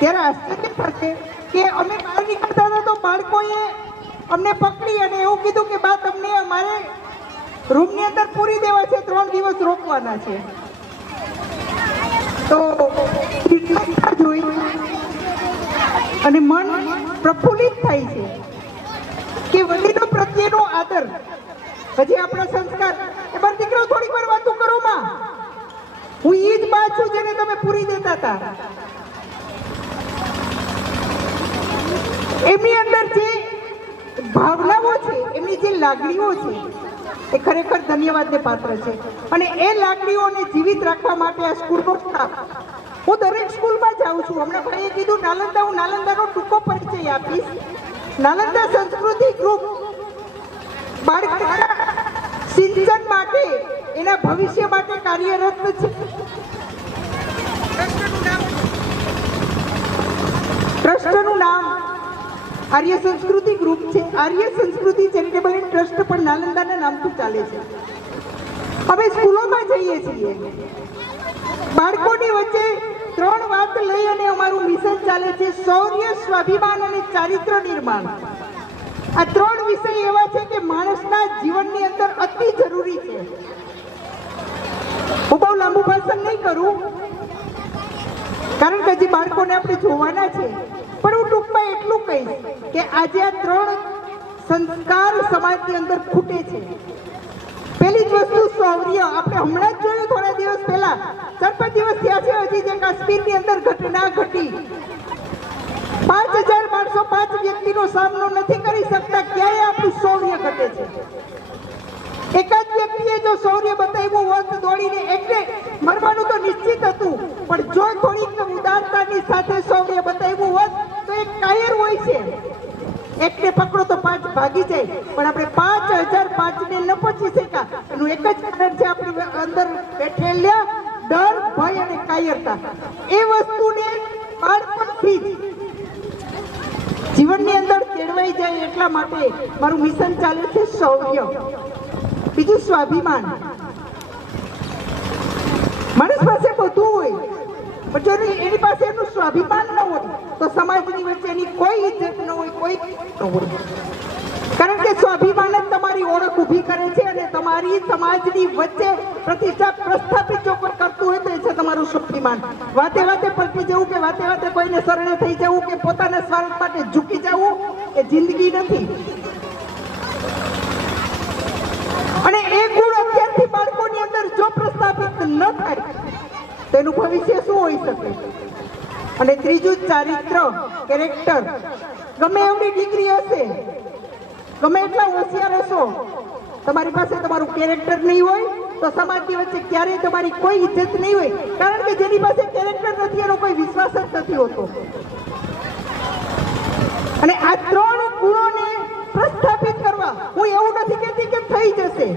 ત્યારે આશ્ચર્ય થશે કે અમે બહાર નીકળતા હતા તો બાળકોએ અમને પકડી અને એવું કીધું કે બા તમને અમારે રૂમની અંદર પૂરી દેવા છે, 3 દિવસ રોકવાના છે. તો જોઈ અને મન પ્રફુલ્લિત થાય છે કે વડીલો પ્રત્યેનો આદર. હજી આપણા સંસ્કાર એ મારા દીકરો થોડીક વાર વાતો કરો માં, હું એ જ બા છું જેને તમે પૂરી દેતા હતા. એમની અંદર જે ભાવનાઓ છે, એમની જે લાગણીઓ છે એ ખરેખર ધન્યવાદને પાત્ર છે. અને એ લાગણીઓને જીવિત રાખવા માટે આ સ્કૂલનો સ્ટાફ, હું દરેક સ્કૂલમાં જાઉં છું. હમણાં ભાઈએ કીધું નાલંદા, હું નાલંદાનો ટૂંકો પરિચય આપીશ. નાલંદા સંસ્કૃતિ ગ્રુપ બાળકોના સિંચન માટે, એના ભવિષ્ય માટે કાર્યરત છે. ટ્રસ્ટનું નામ આર્ય સંસ્કૃતિ ગ્રુપ છે. આર્ય સંસ્કૃતિ ચેરિટેબલ ટ્રસ્ટ પણ નાલંદાના નામથી ચાલે છે. હવે સ્કૂલોમાં જઈએ છીએ, બાળકોની વચ્ચે 3 વાત લઈ અને અમારું મિશન ચાલે છે: શૌર્ય, સ્વાભિમાન અને ચારિત્ર નિર્માણ. આ 3 વિષય એવા છે કે માણસના જીવનની અંદર અતિ જરૂરી છે. હું બહુ લાંબુ ભાષણ નહીં કરું કારણ કે હજી બાળકોને આપણે જોવાના છે, પણ હું ટૂંકમાં એટલું કહીશ કે આજે આ 3 સંસ્કાર સમાજની અંદર ખૂટે છે. પહેલી જ વસ્તુ શૌર્ય. આપણે હમણાં જ જોયું થોડા દિવસ પહેલા, 4-5 દિવસ થયા છે હજી, જે કાશ્મીરની અંદર ઘટના ઘટી. 5000 માણસો 5 વ્યક્તિનો સામનો નથી કરી શકતા. ક્યાંય આપણું શૌર્ય ઘટે છે. એકાદ વ્યક્તિએ જો શૌર્ય બતાવ્યું હોત દોડીને, એટલે મરવાનું તો નિશ્ચિત હતું, પણ જો થોડીક ઉદારતાની સાથે શૌર્ય બતાવ્યું હોત તો એક કાયર હોય છે, એકને પકડો તો 5 ભાગી જાય. પણ આપણે 5005 ને ન પહોંચી શક્યા. એનું એક જ કારણ છે આપણી અંદર બેઠેલા ડર, ભય અને કાયરતા. એ વસ્તુને બાળપણથી જ જીવનની અંદર કેળવાઈ જાય એટલા માટે મારું મિશન ચાલે છે શૌર્ય. બીજું સ્વાભિમાન. માણસ પાસે બધું હોય પણ જો એની પાસે એનું સ્વાભિમાન ન હોય તો સમાજની વચ્ચે એની કોઈ ઇજ્જત ન હોય, કોઈ ન હોય. કારણ કે સ્વાભિમાન જ તમારી ઓળખ ઊભી કરે છે અને તમારી સમાજની વચ્ચે પ્રતિષ્ઠા પ્રસ્થાપિત જો કોઈ કરતું હોય તો એ છે તમારું સ્વાભિમાન. વાતે વાતે પલટી જવું કે વાતે વાતે કોઈને શરણે થઈ જવું કે પોતાના સ્વાર્થ માટે ઝૂકી જવું એ જિંદગી નથી. અને એ ગુણ અત્યારથી બાળકોની અંદર જો પ્રસ્થાપિત ન થાય તો એનું ભવિષ્ય શું હોઈ શકે? અને ત્રીજું ચારિત્ર, કેરેક્ટર. ગમે એવડી ડિગ્રી હશે, ગમે એટલા હોશિયાર હશો, તમારી પાસે તમારું કેરેક્ટર નહીં હોય તો સમાજની વચ્ચે ક્યારેય તમારી કોઈ ઇજ્જત નહીં હોય. કારણ કે જેની પાસે કેરેક્ટર નથી એનો કોઈ વિશ્વાસ જ નથી હોતો. અને આ ત્રણ ગુણોને પ્રસ્થાપિત કરવા હું એવું નથી કહેતી કે થઈ જશે,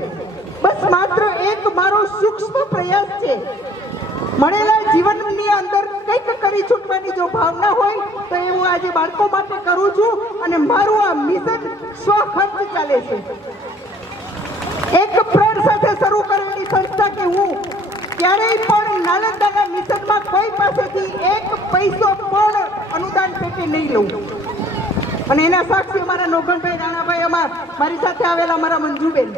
બસ માત્ર એક મારો સૂક્ષ્મ પ્રયાસ છે. મળેલા જીવનની અંદર કંઈક કરી છૂટવાની જો ભાવના હોય તો એ હું આજે બાળકો માટે કરું છું. અને મારું આ મિશન સ્વખર્ચ ચાલે છે. એક પ્રણ સાથે શરૂ કરેલી સંસ્થા કે હું ક્યારેય પણ નાલંદાના મિશનમાં કોઈ પાસેથી એક પૈસો પણ અનુદાન પેટે નહીં લઉં. અને એના સાક્ષી મારા નોગણભાઈ, રાણાભાઈ, મારી સાથે આવેલા મારા મંજુબેન.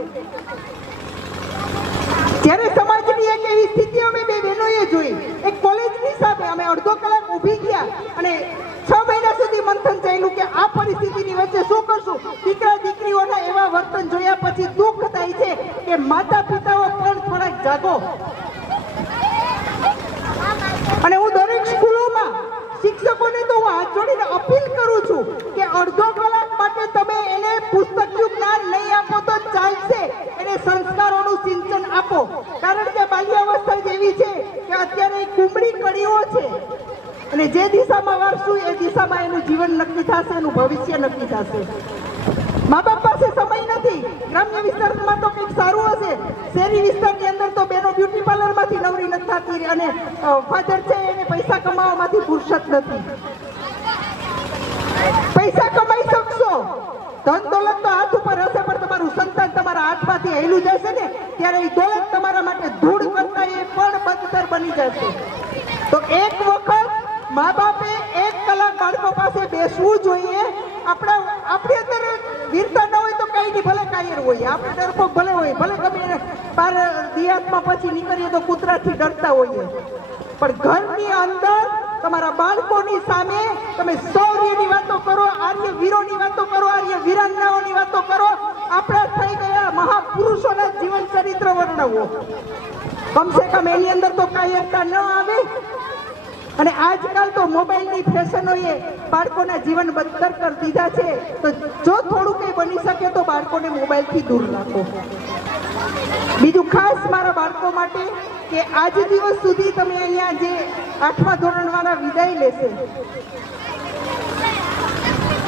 જ્યારે સમાજની એક એવી સ્થિતિ અમે બે બહેનોએ જોઈ, એક કોલેજની સામે અમે અડધો કલાક ઊભી ગયા અને 6 મહિના સુધી મંથન ચાલ્યું કે આ પરિસ્થિતિની વચ્ચે શું કરશું. દીકરા દીકરીઓના એવા વર્તન જોયા પછી દુઃખ થાય છે કે માતા પિતાઓ પણ થોડાક જાગો. અને હું દરેક સ્કૂલોમાં શિક્ષકોને તો હું હાથ જોડીને અપીલ કરું છું કે અડધો કલાક માટે તમે એને પુસ્તકનું જ્ઞાન નહીં આપો તો ચાલશે, એને સંસ્કારોનું સિંચન આપો. કારણ કે બાલ્યાવસ્થા જેવી છે કે અત્યારે કુંબળી કડીઓ છે અને જે દિશામાં વારશું એ દિશામાં એનું જીવન નક્કી થશે, એનું ભવિષ્ય નક્કી થશે. મા બાપ પાસે સમય નથી. ગ્રામ્ય વિસ્તારમાં તો કંઈક સારું હશે, શહેરી વિસ્તારની અંદર તો બેનો બ્યુટી પાર્લરમાંથી નવરી નથી થતી અને ફાધર છે એને પૈસા કમાવામાંથી ફુરસત નથી. પૈસા કમાઈ શકશો, ધન દોલત તો હાથ ઉપર હશે, પણ તમારું સંતાન તમારા હાથમાંથી હેલું જશે ને ત્યારે એ દોલત તમારા માટે ધૂળ કરતા એ પણ બદતર બની જશે. તો એક વખત મા બાપે 1 કલાક બાળકો પાસે બેસવું જોઈએ. આપણી અંદર વીરતા ન હોય તો કઈ નહીં, ભલે કાયર હોય, આપણે ડરપોક ભલે હોય, ભલે ગમે બાર દિયાતમાં પછી નીકળીએ તો કૂતરાથી ડરતા હોઈએ, પણ ઘરની અંદર તમારા બાળકોની સામે તમે શૌર્યની વાતો કરો, આર્ય વીરોની વાતો કરો, આર્ય વીરાંગનાઓની વાતો કરો, આપણા થઈ ગયા મહાપુરુષોના જીવન ચરિત્ર વર્ણવો. કમસે કમ એની અંદર તો કાયરતા ન આવે. અને આજકાલ તો મોબાઈલની ફેશનોએ બાળકોના જીવન બદતર કરી દીધા છે. તો જો થોડું કંઈ બની શકે તો બાળકોને મોબાઈલથી દૂર રાખો. બીજું ખાસ મારા બાળકો માટે કે આજ દિવસ સુધી તમે અહીંયા જે 8મા ધોરણવાળા વિદાય લેશે,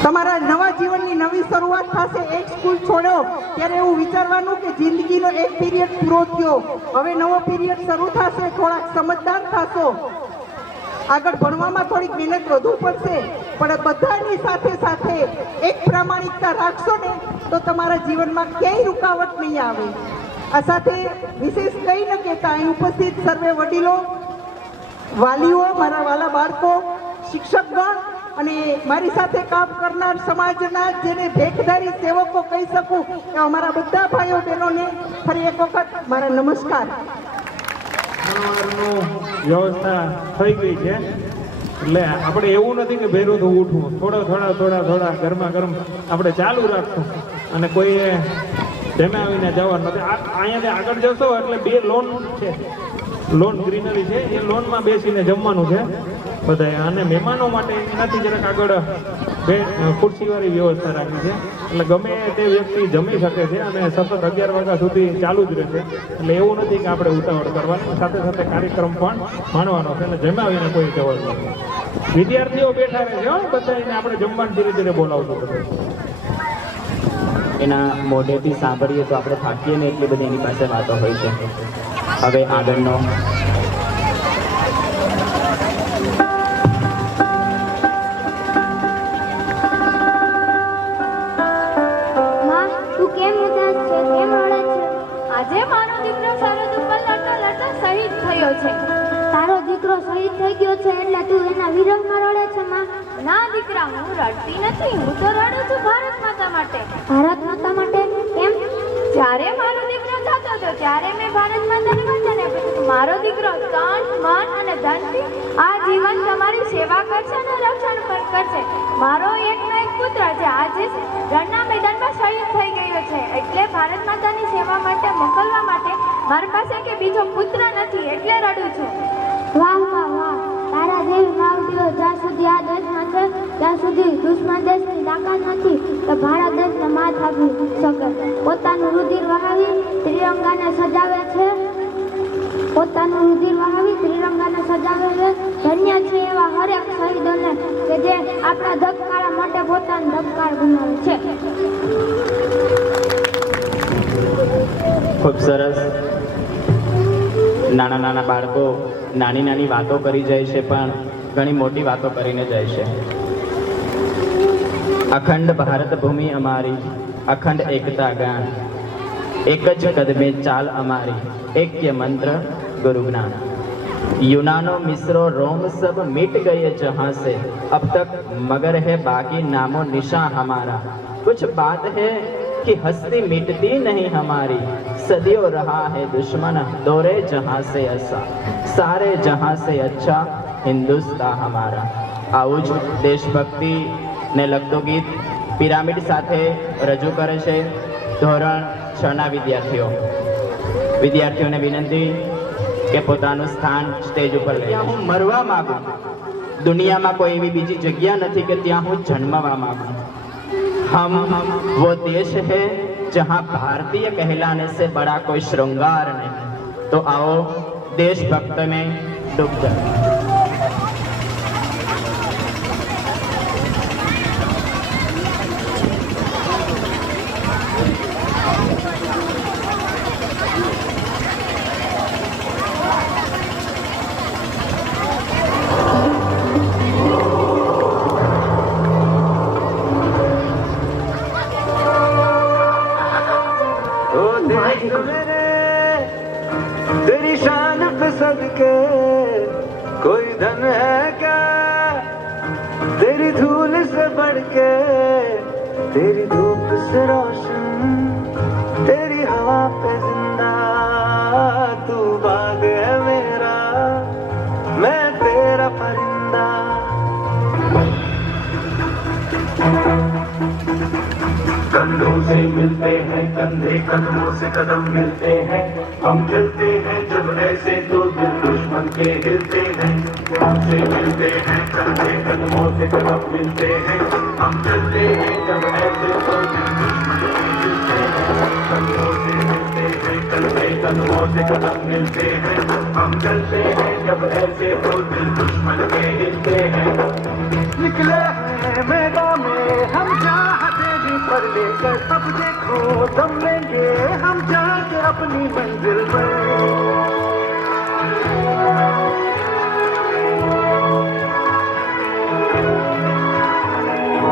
તમારા નવા જીવનની નવી શરૂઆત થશે. એક સ્કૂલ છોડો ત્યારે એવું વિચારવાનું કે જિંદગીનો એક પીરિયડ પૂરો થયો, હવે નવો પીરિયડ શરૂ થશે, થોડાક સમજદાર થશો, આગળ ભણવામાં થોડીક મહેનત વધુ પડશે, પણ બધાની સાથે સાથે એક પ્રામાણિકતા રાખશો ને તો તમારા જીવનમાં ક્યાંય રૂકાવટ નહીં આવે. આ સાથે વિશેષ કંઈ ન કહેતા અહીં ઉપસ્થિત સર્વે વડીલો, વાલીઓ, મારા વાલા બાળકો, શિક્ષકગણ અને મારી સાથે કામ કરનાર સમાજના જેને ભેખધારી સેવકો કહી શકું એ અમારા બધા ભાઈઓ બહેનોને ફરી એક વખત મારા નમસ્કાર. વ્યવસ્થા થઈ ગઈ છે એટલે આપણે એવું નથી કે ભેરું તો ઉઠવું, થોડા ગરમા ગરમ આપણે ચાલુ રાખશું. અને કોઈએ જમે આવીને જવાનું નથી. અહીંયાથી આગળ જશો એટલે 2 લોન છે, લોન ગ્રીનરી છે, એ લોનમાં બેસીને જમવાનું છે બધાએ. અને મહેમાનો માટે એનાથી જરાક આગળ 2 ખુરશીવાળી વ્યવસ્થા રાખી છે એટલે ગમે તે વ્યક્તિ જમી શકે છે અને સતત 11 વાગ્યા સુધી ચાલુ જ રહેશે. એટલે એવું નથી કે આપણે ઉતાવળ કરવાની, સાથે સાથે કાર્યક્રમ પણ માણવાનો છે અને જમાવીને કોઈ જવાનું નથી. વિદ્યાર્થીઓ બેઠા રહે છે બધાને આપણે જમવાનું ધીરે ધીરે બોલાવતું બધું. એના મોઢેથી સાંભળીએ તો આપણે થાકીએ ને એટલી બધી એની પાસે વાતો હોય છે. હવે આગળનો આજે મારો દીકરો સરહદ ઉપર લડતા લડતા શહીદ થયો છે. તારો દીકરો શહીદ થઈ ગયો છે એટલે તું એના વિરહમાં રડે છે માં? ના દીકરા, હું રડતી નથી. હું તો રડું છું ભારત માતા માટે. ભારત માતા માટે? કેમ? જ્યારે મારો દીકરો થતો હતો ત્યારે મેં ભારત માતાને વચન આપ્યું, મારો દીકરો તન, મન અને ધનથી આ જીવન તમારી સેવા કરશે અને રક્ષણ પણ કરશે. મારો એકનો એક પુત્ર છે આજે રણના મેદાનમાં શહીદ થઈ ગયો છે, એટલે ભારત માતાની સેવા માટે મોકલવા માટે મારી પાસે કે બીજો પુત્ર નથી, એટલે રડું છું. વાહ વાહ વાહ, તારા જેવી માવડીઓ જ્યાં સુધી આ દેશમાં છે ત્યાં સુધી દુશ્મન દેશની તાકાત નથી કે ભારત દેશને માત આપી શકે. પોતાનું રુધિર વહાવી ત્રિરંગાને સજાવે છે, પોતાનું રુધિર વહાવી ત્રિરંગાને સજાવે છે. ધન્ય છે એવા હરેક શહીદોને કે જે આપણા ધબકારા માટે પોતાનો ધબકાર બનાવે છે. ખૂબ સરસ. નાના નાના બાળકો નાની નાની વાતો કરી જાય છે, પણ ઘણી મોટી વાતો કરીને જાય છે. અખંડ ભારત ભૂમિ અમારી, અખંડ એકતા ગાન, એક જ કદમે ચાલ અમારી, ऐक्य मंत्र गुरु ज्ञान. यूनानो मिस्रो रोम सब मिट गए जहां से, अब तक मगर है बाकी नामो निशान हमारा. कुछ बात है कि हस्ती मिटती नहीं हमारी, सदियों रहा है दुश्मन दौरे जहां से ऐसा, सारे जहां से अच्छा हिंदुस्तान हमारा. આવું જ દેશભક્તિ ને લગતું ગીત પિરામિડ સાથે રજૂ કરે છે ધોરણ 6 ના વિદ્યાર્થીઓને વિનંતી કે પોતાનું સ્થાન સ્ટેજ ઉપર લઈ. હું મરવા માંગુ, દુનિયામાં કોઈ એવી બીજી જગ્યા નથી કે ત્યાં હું જન્મવા માંગુ. हम वो देश है जहां भारतीय कहलाने से बड़ा कोई श्रृंगार नहीं. तो आओ देशभक्त में डूब जाए. तेरी शान पे सदके कोई धन है क्या, तेरी धूल से बढ़ के, तेरी धूप से रोशन, तेरी हवा पे जिंदा. तू बाग है मेरा, मैं तेरा परिंदा. कंधों से मिलते हैं कंधे, कदमों से कदम मिलते हैं, हम चलते हैं जब ऐसे तो दिल दुश्मन के हिलते हैं. हमसे मिलते हैं कंधे, कदमों से कदम मिलते हैं, हम चलते हैं जब ऐसे तो दिल दुश्मन के हिलते हैं. कंधों से मिलते हैं कंधे, कदमों से कदम मिलते हैं, हम चलते हैं जब ऐसे तो दिल दुश्मन के हिलते हैं. निकले हैं मैदान में हम चाहते भी पर लेकर, अब देखो दम लेंगे हम जाके अपनी मंजिल में.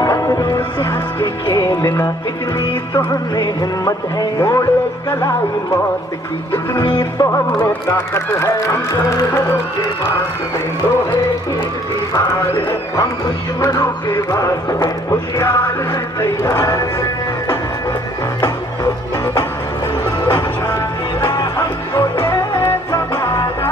खतरों से हंस के खेलना, इतनी तो हमें हिम्मत है. मोड़े कलाई मौत की, इतनी तो हमें ताकत है. हम दुश्मनों के वास्ते लोहे की दीवार है, हम दुश्मनों के वास्ते होशियार हैं तैयार. हमको ये ज़माना,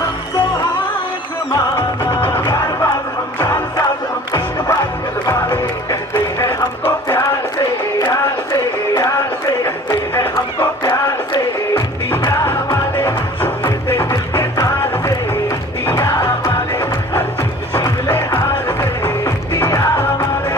हमको हाय ज़माना. यार बात हम जान साथ हम इश्क बात करवाए, कहते हैं हमको प्यार से यार से यार से, कहते हैं हमको प्यार से. दिया वाले छूते दिल के तार से, दिया वाले हर चीज छीन ले हार से. दिया वाले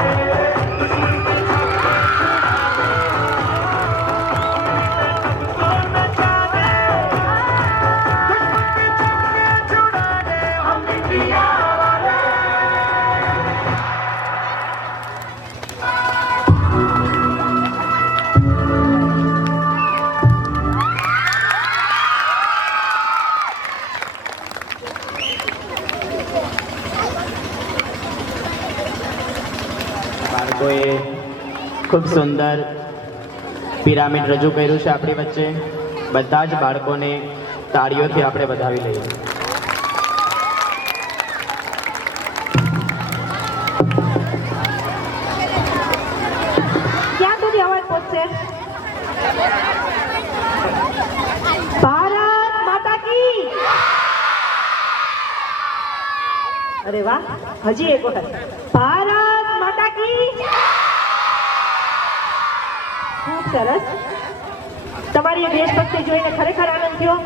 हम दिया वाले. બાળકોએ ખૂબ સુંદર પિરામિડ રજૂ કર્યું છે આપણી વચ્ચે. બધા જ બાળકોને તાળીઓથી આપણે વધાવી લઈએ. ક્યાં સુધી અવાજ પહોંચશે? ભારત માતા કી. અરે વાહ, હજી એક વખત ભારત માતા કી. ખૂબ સરસ. તમારી દેશભક્તિ જોઈને ખરેખર આનંદ થયો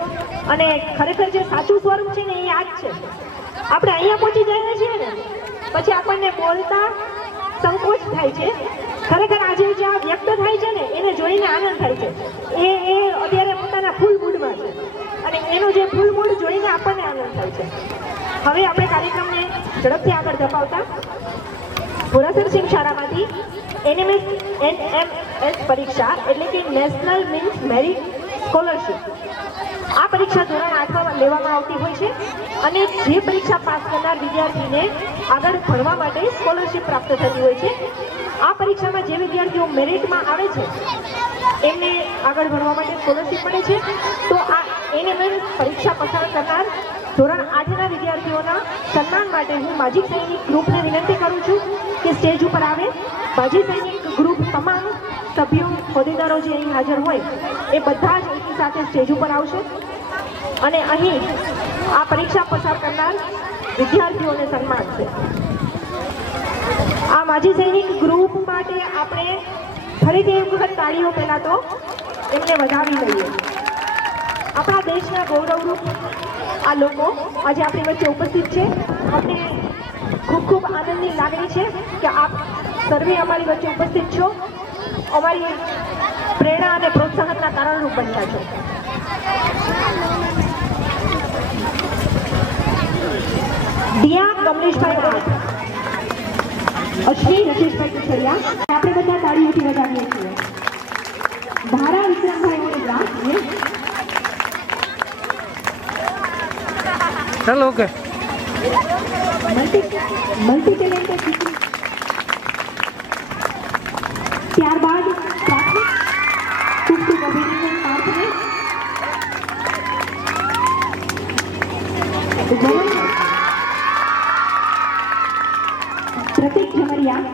અને ખરેખર જે સાચું સ્વરૂપ છે ને એ આ જ છે. આપણે અહીંયા પહોંચી જઈએ છીએ ને પછી આપણને બોલતા સંકોચ થાય છે. ખરેખર આજે જે આ વ્યક્ત થાય છે ને એને જોઈને આનંદ થાય છે. એ અત્યારે પોતાના ફૂલ મૂડમાં છે અને એનો જે ફૂલ મૂડ જોઈને આપણને આનંદ થાય છે. હવે આપણે કાર્યક્રમને ઝડપથી આગળ ધપાવતા પુરાસરસિંહ શાળામાંથી NMS પરીક્ષા એટલે કે નેશનલ મીન્સ મેરિટ સ્કોલરશિપ આ પરીક્ષા ધોરણ 8માં લેવામાં આવતી હોય છે અને જે પરીક્ષા પાસ કરનાર વિદ્યાર્થીને આગળ ભણવા માટે સ્કોલરશિપ પ્રાપ્ત થતી હોય છે. આ પરીક્ષામાં જે વિદ્યાર્થીઓ મેરિટમાં આવે છે એમને આગળ ભણવા માટે સ્કોલરશિપ મળે છે. તો આ NMS પરીક્ષા પસાર કરનાર ધોરણ 8ના વિદ્યાર્થીઓના સન્માન માટે હું માજી સૈનિક ગ્રુપને વિનંતી કરું છું કે સ્ટેજ ઉપર આવે. માજી સૈનિક ગ્રુપ તમામ સભ્યો હોદ્દેદારો જે અહીં હાજર હોય એ બધા જ એની સાથે સ્ટેજ ઉપર આવશે અને અહીં આ પરીક્ષા પસાર કરનાર વિદ્યાર્થીઓને સન્માન છે. આ માજી સૈનિક ગ્રુપ માટે આપણે ફરીથી એક વખત તાળીઓ પહેલા તો એમને વધાવી લઈએ. આપણા દેશના ગૌરવરૂપ આ લોકો આજે આપણી વચ્ચે ઉપસ્થિત છે. અમને ખૂબ ખૂબ આનંદની લાગણી છે કે આપ સર્વે અમારી વચ્ચે ઉપસ્થિત છો. અમારી પ્રેરણા અને પ્રોત્સાહનના કારણરૂપ બન્યા છો. દિયા કમલેશભાઈ રાઠ, અશ્વિન રજેશભાઈ કુછડિયા આપણે બધા તાળીઓથી વધાવીએ છીએ. ધારા વિક્રમભાઈ ઓળેગા, चलो ओके મલ્ટી ટેલેન્ટેડ. ત્યારબાદ પ્રાથમિક ખૂબ ખૂબ અભિનંદન પાર્થને પ્રતિક ઝમરિયા,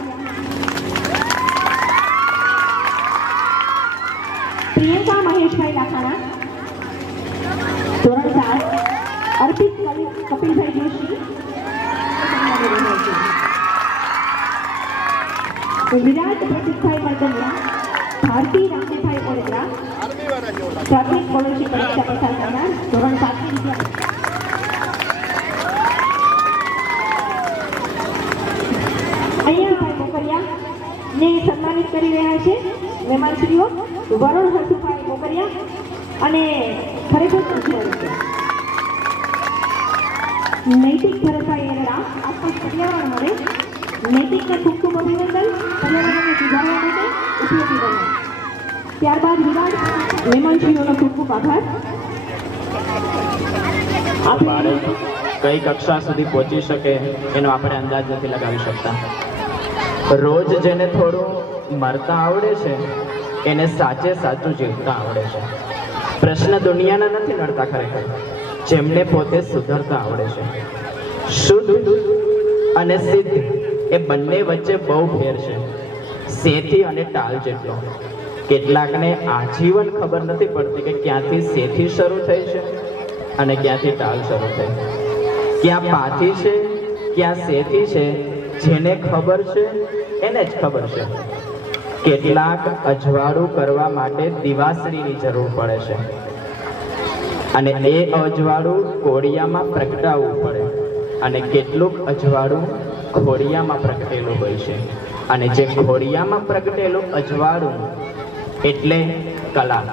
પ્રિયંકા મહેશભાઈ લાખાણા ધોરણ 4, અર્પિત કપિલભાઈ જોશી, વિરાટ પ્રતિકભાઈ મર્દનિયા, ભારતી રામદેવભાઈ ઓળેગરા પ્રાથમિક સ્કોલરશિપ પરીક્ષા પસાર કરનાર ધોરણ 7ની વિદ્યાર્થી. અહીંયા ભાઈ મોકરિયા ને સન્માનિત કરી રહ્યા છે મહેમાનશ્રીઓ વરુણ હર્ષુભાઈ મોકરિયા અને ખરેખર સંખ્યા છે નૈતિક ભરતભાઈ એરડા. આસપાસ પર્યાવરણ મળે નૈતિકને ખૂબ ખૂબ અભિનંદન. પર્યાવરણને સુધારવા માટે ઉપયોગી બને. ત્યારબાદ વિરાટ મહેમાનશ્રીઓનો ખૂબ ખૂબ આભાર. બાળક કઈ કક્ષા સુધી પહોંચી શકે એનો આપણે અંદાજ નથી લગાવી શકતા. રોજ જેને થોડું મરતા આવડે છે એને સાચે સાચું જીવતા આવડે છે. પ્રશ્ન દુનિયાના નથી નડતા ખરેખર, જેમને પોતે સુધરતા આવડે છે. શુદ્ધ અને સિદ્ધ એ બંને વચ્ચે બહુ ફેર છે, સેથી અને ટાલ જેટલો. કેટલાકને આજીવન ખબર નથી પડતી કે ક્યાંથી સેથી શરૂ થઈ છે અને ક્યાંથી ટાલ શરૂ થઈ. ક્યાં પાથી છે ક્યાં સેથી છે, જેને ખબર છે એને જ ખબર છે. કેટલાક અજવાળું કરવા માટે દિવાસરીની જરૂર પડે છે અને એ અજવાળું કોળિયામાં પ્રગટાવવું પડે અને કેટલુંક અજવાળું ખોડિયામાં પ્રગટેલું હોય છે અને જે ખોડિયામાં પ્રગટેલું અજવાળું એટલે કલા.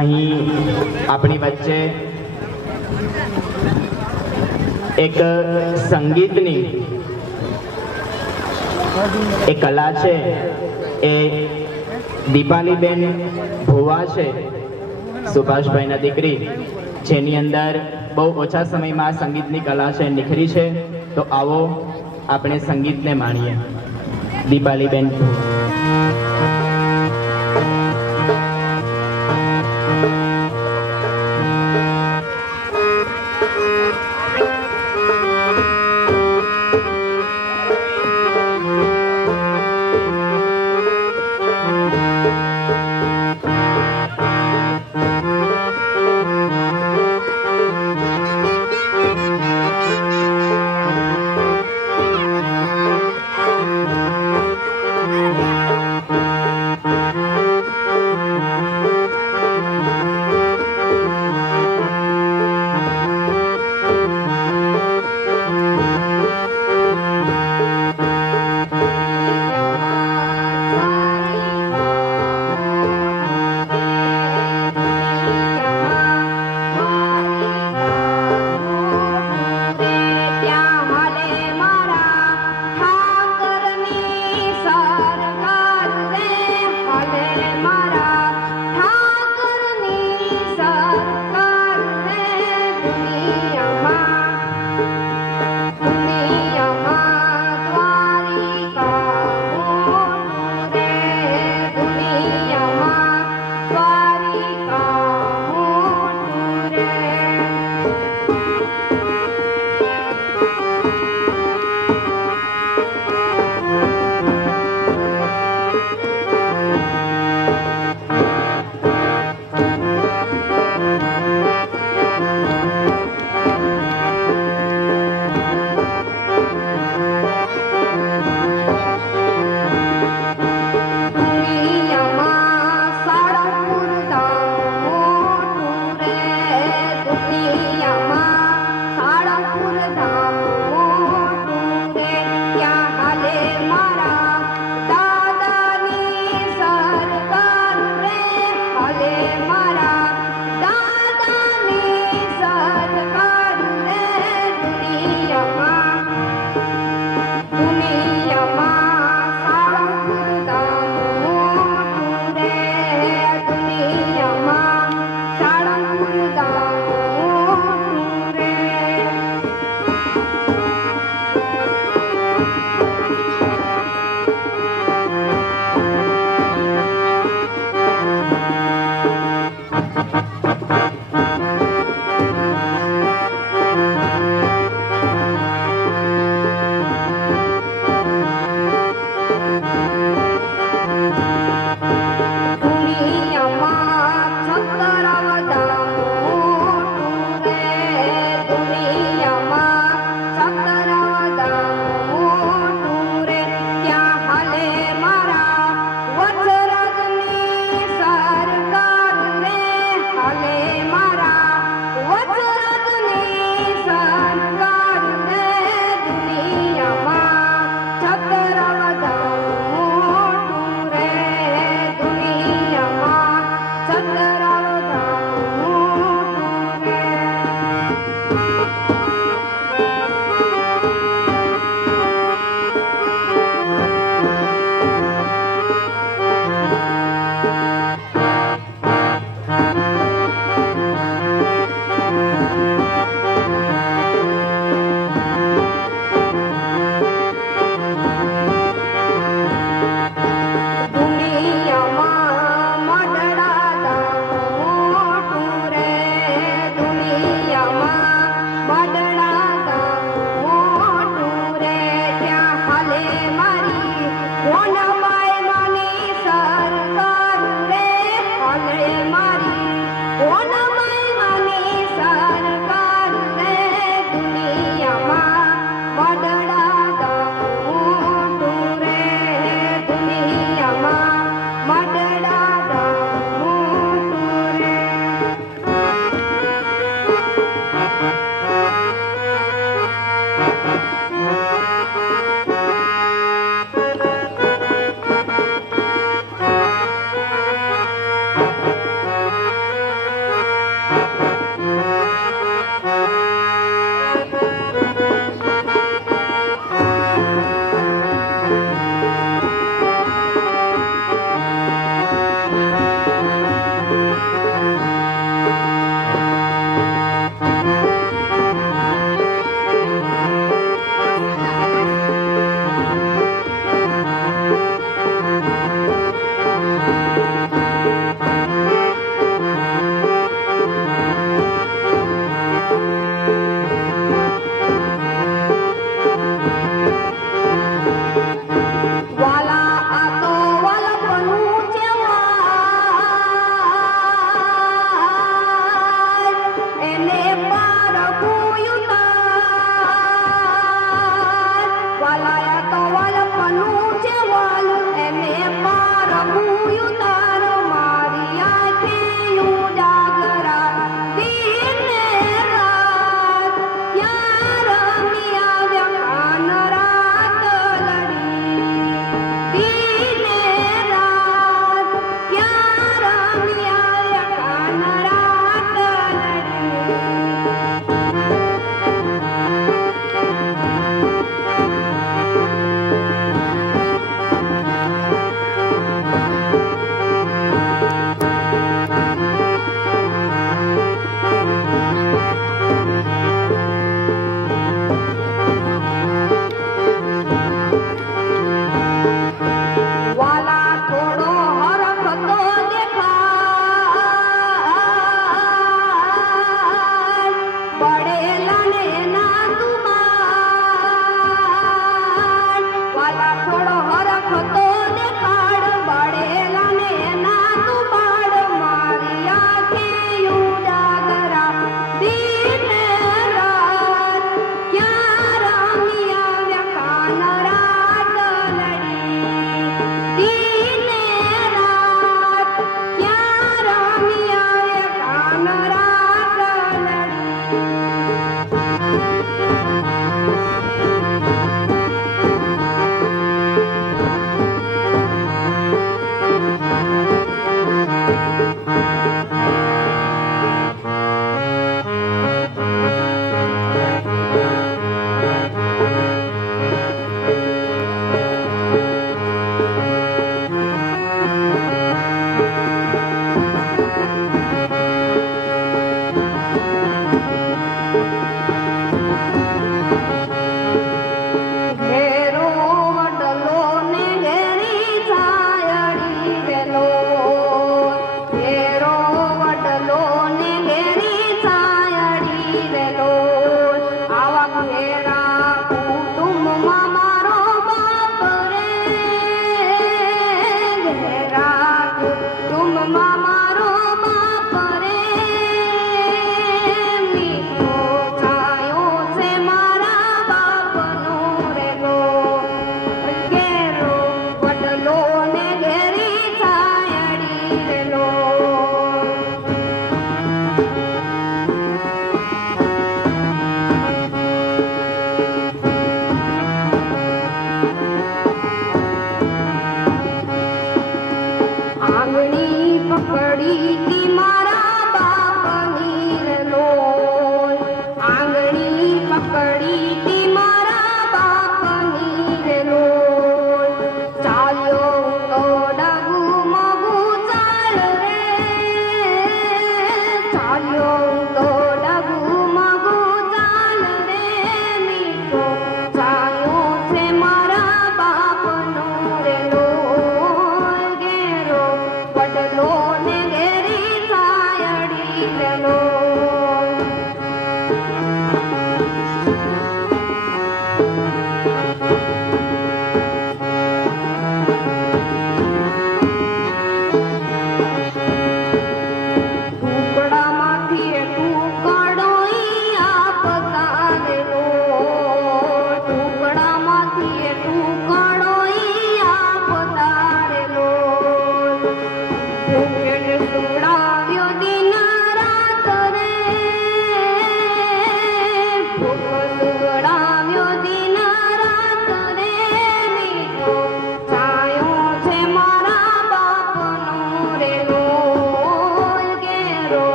અહીં આપણી વચ્ચે એક સંગીતની એ કલા છે, એ દીપાલીબેન ભુવા છે, સુભાષભાઈના દીકરી, જેની અંદર બહુ ઓછા સમયમાં સંગીતની કલા છે નિખરી છે. તો આવો આપણે સંગીતને માણીએ. દીપાલીબેન ભુવા.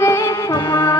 રે ખમા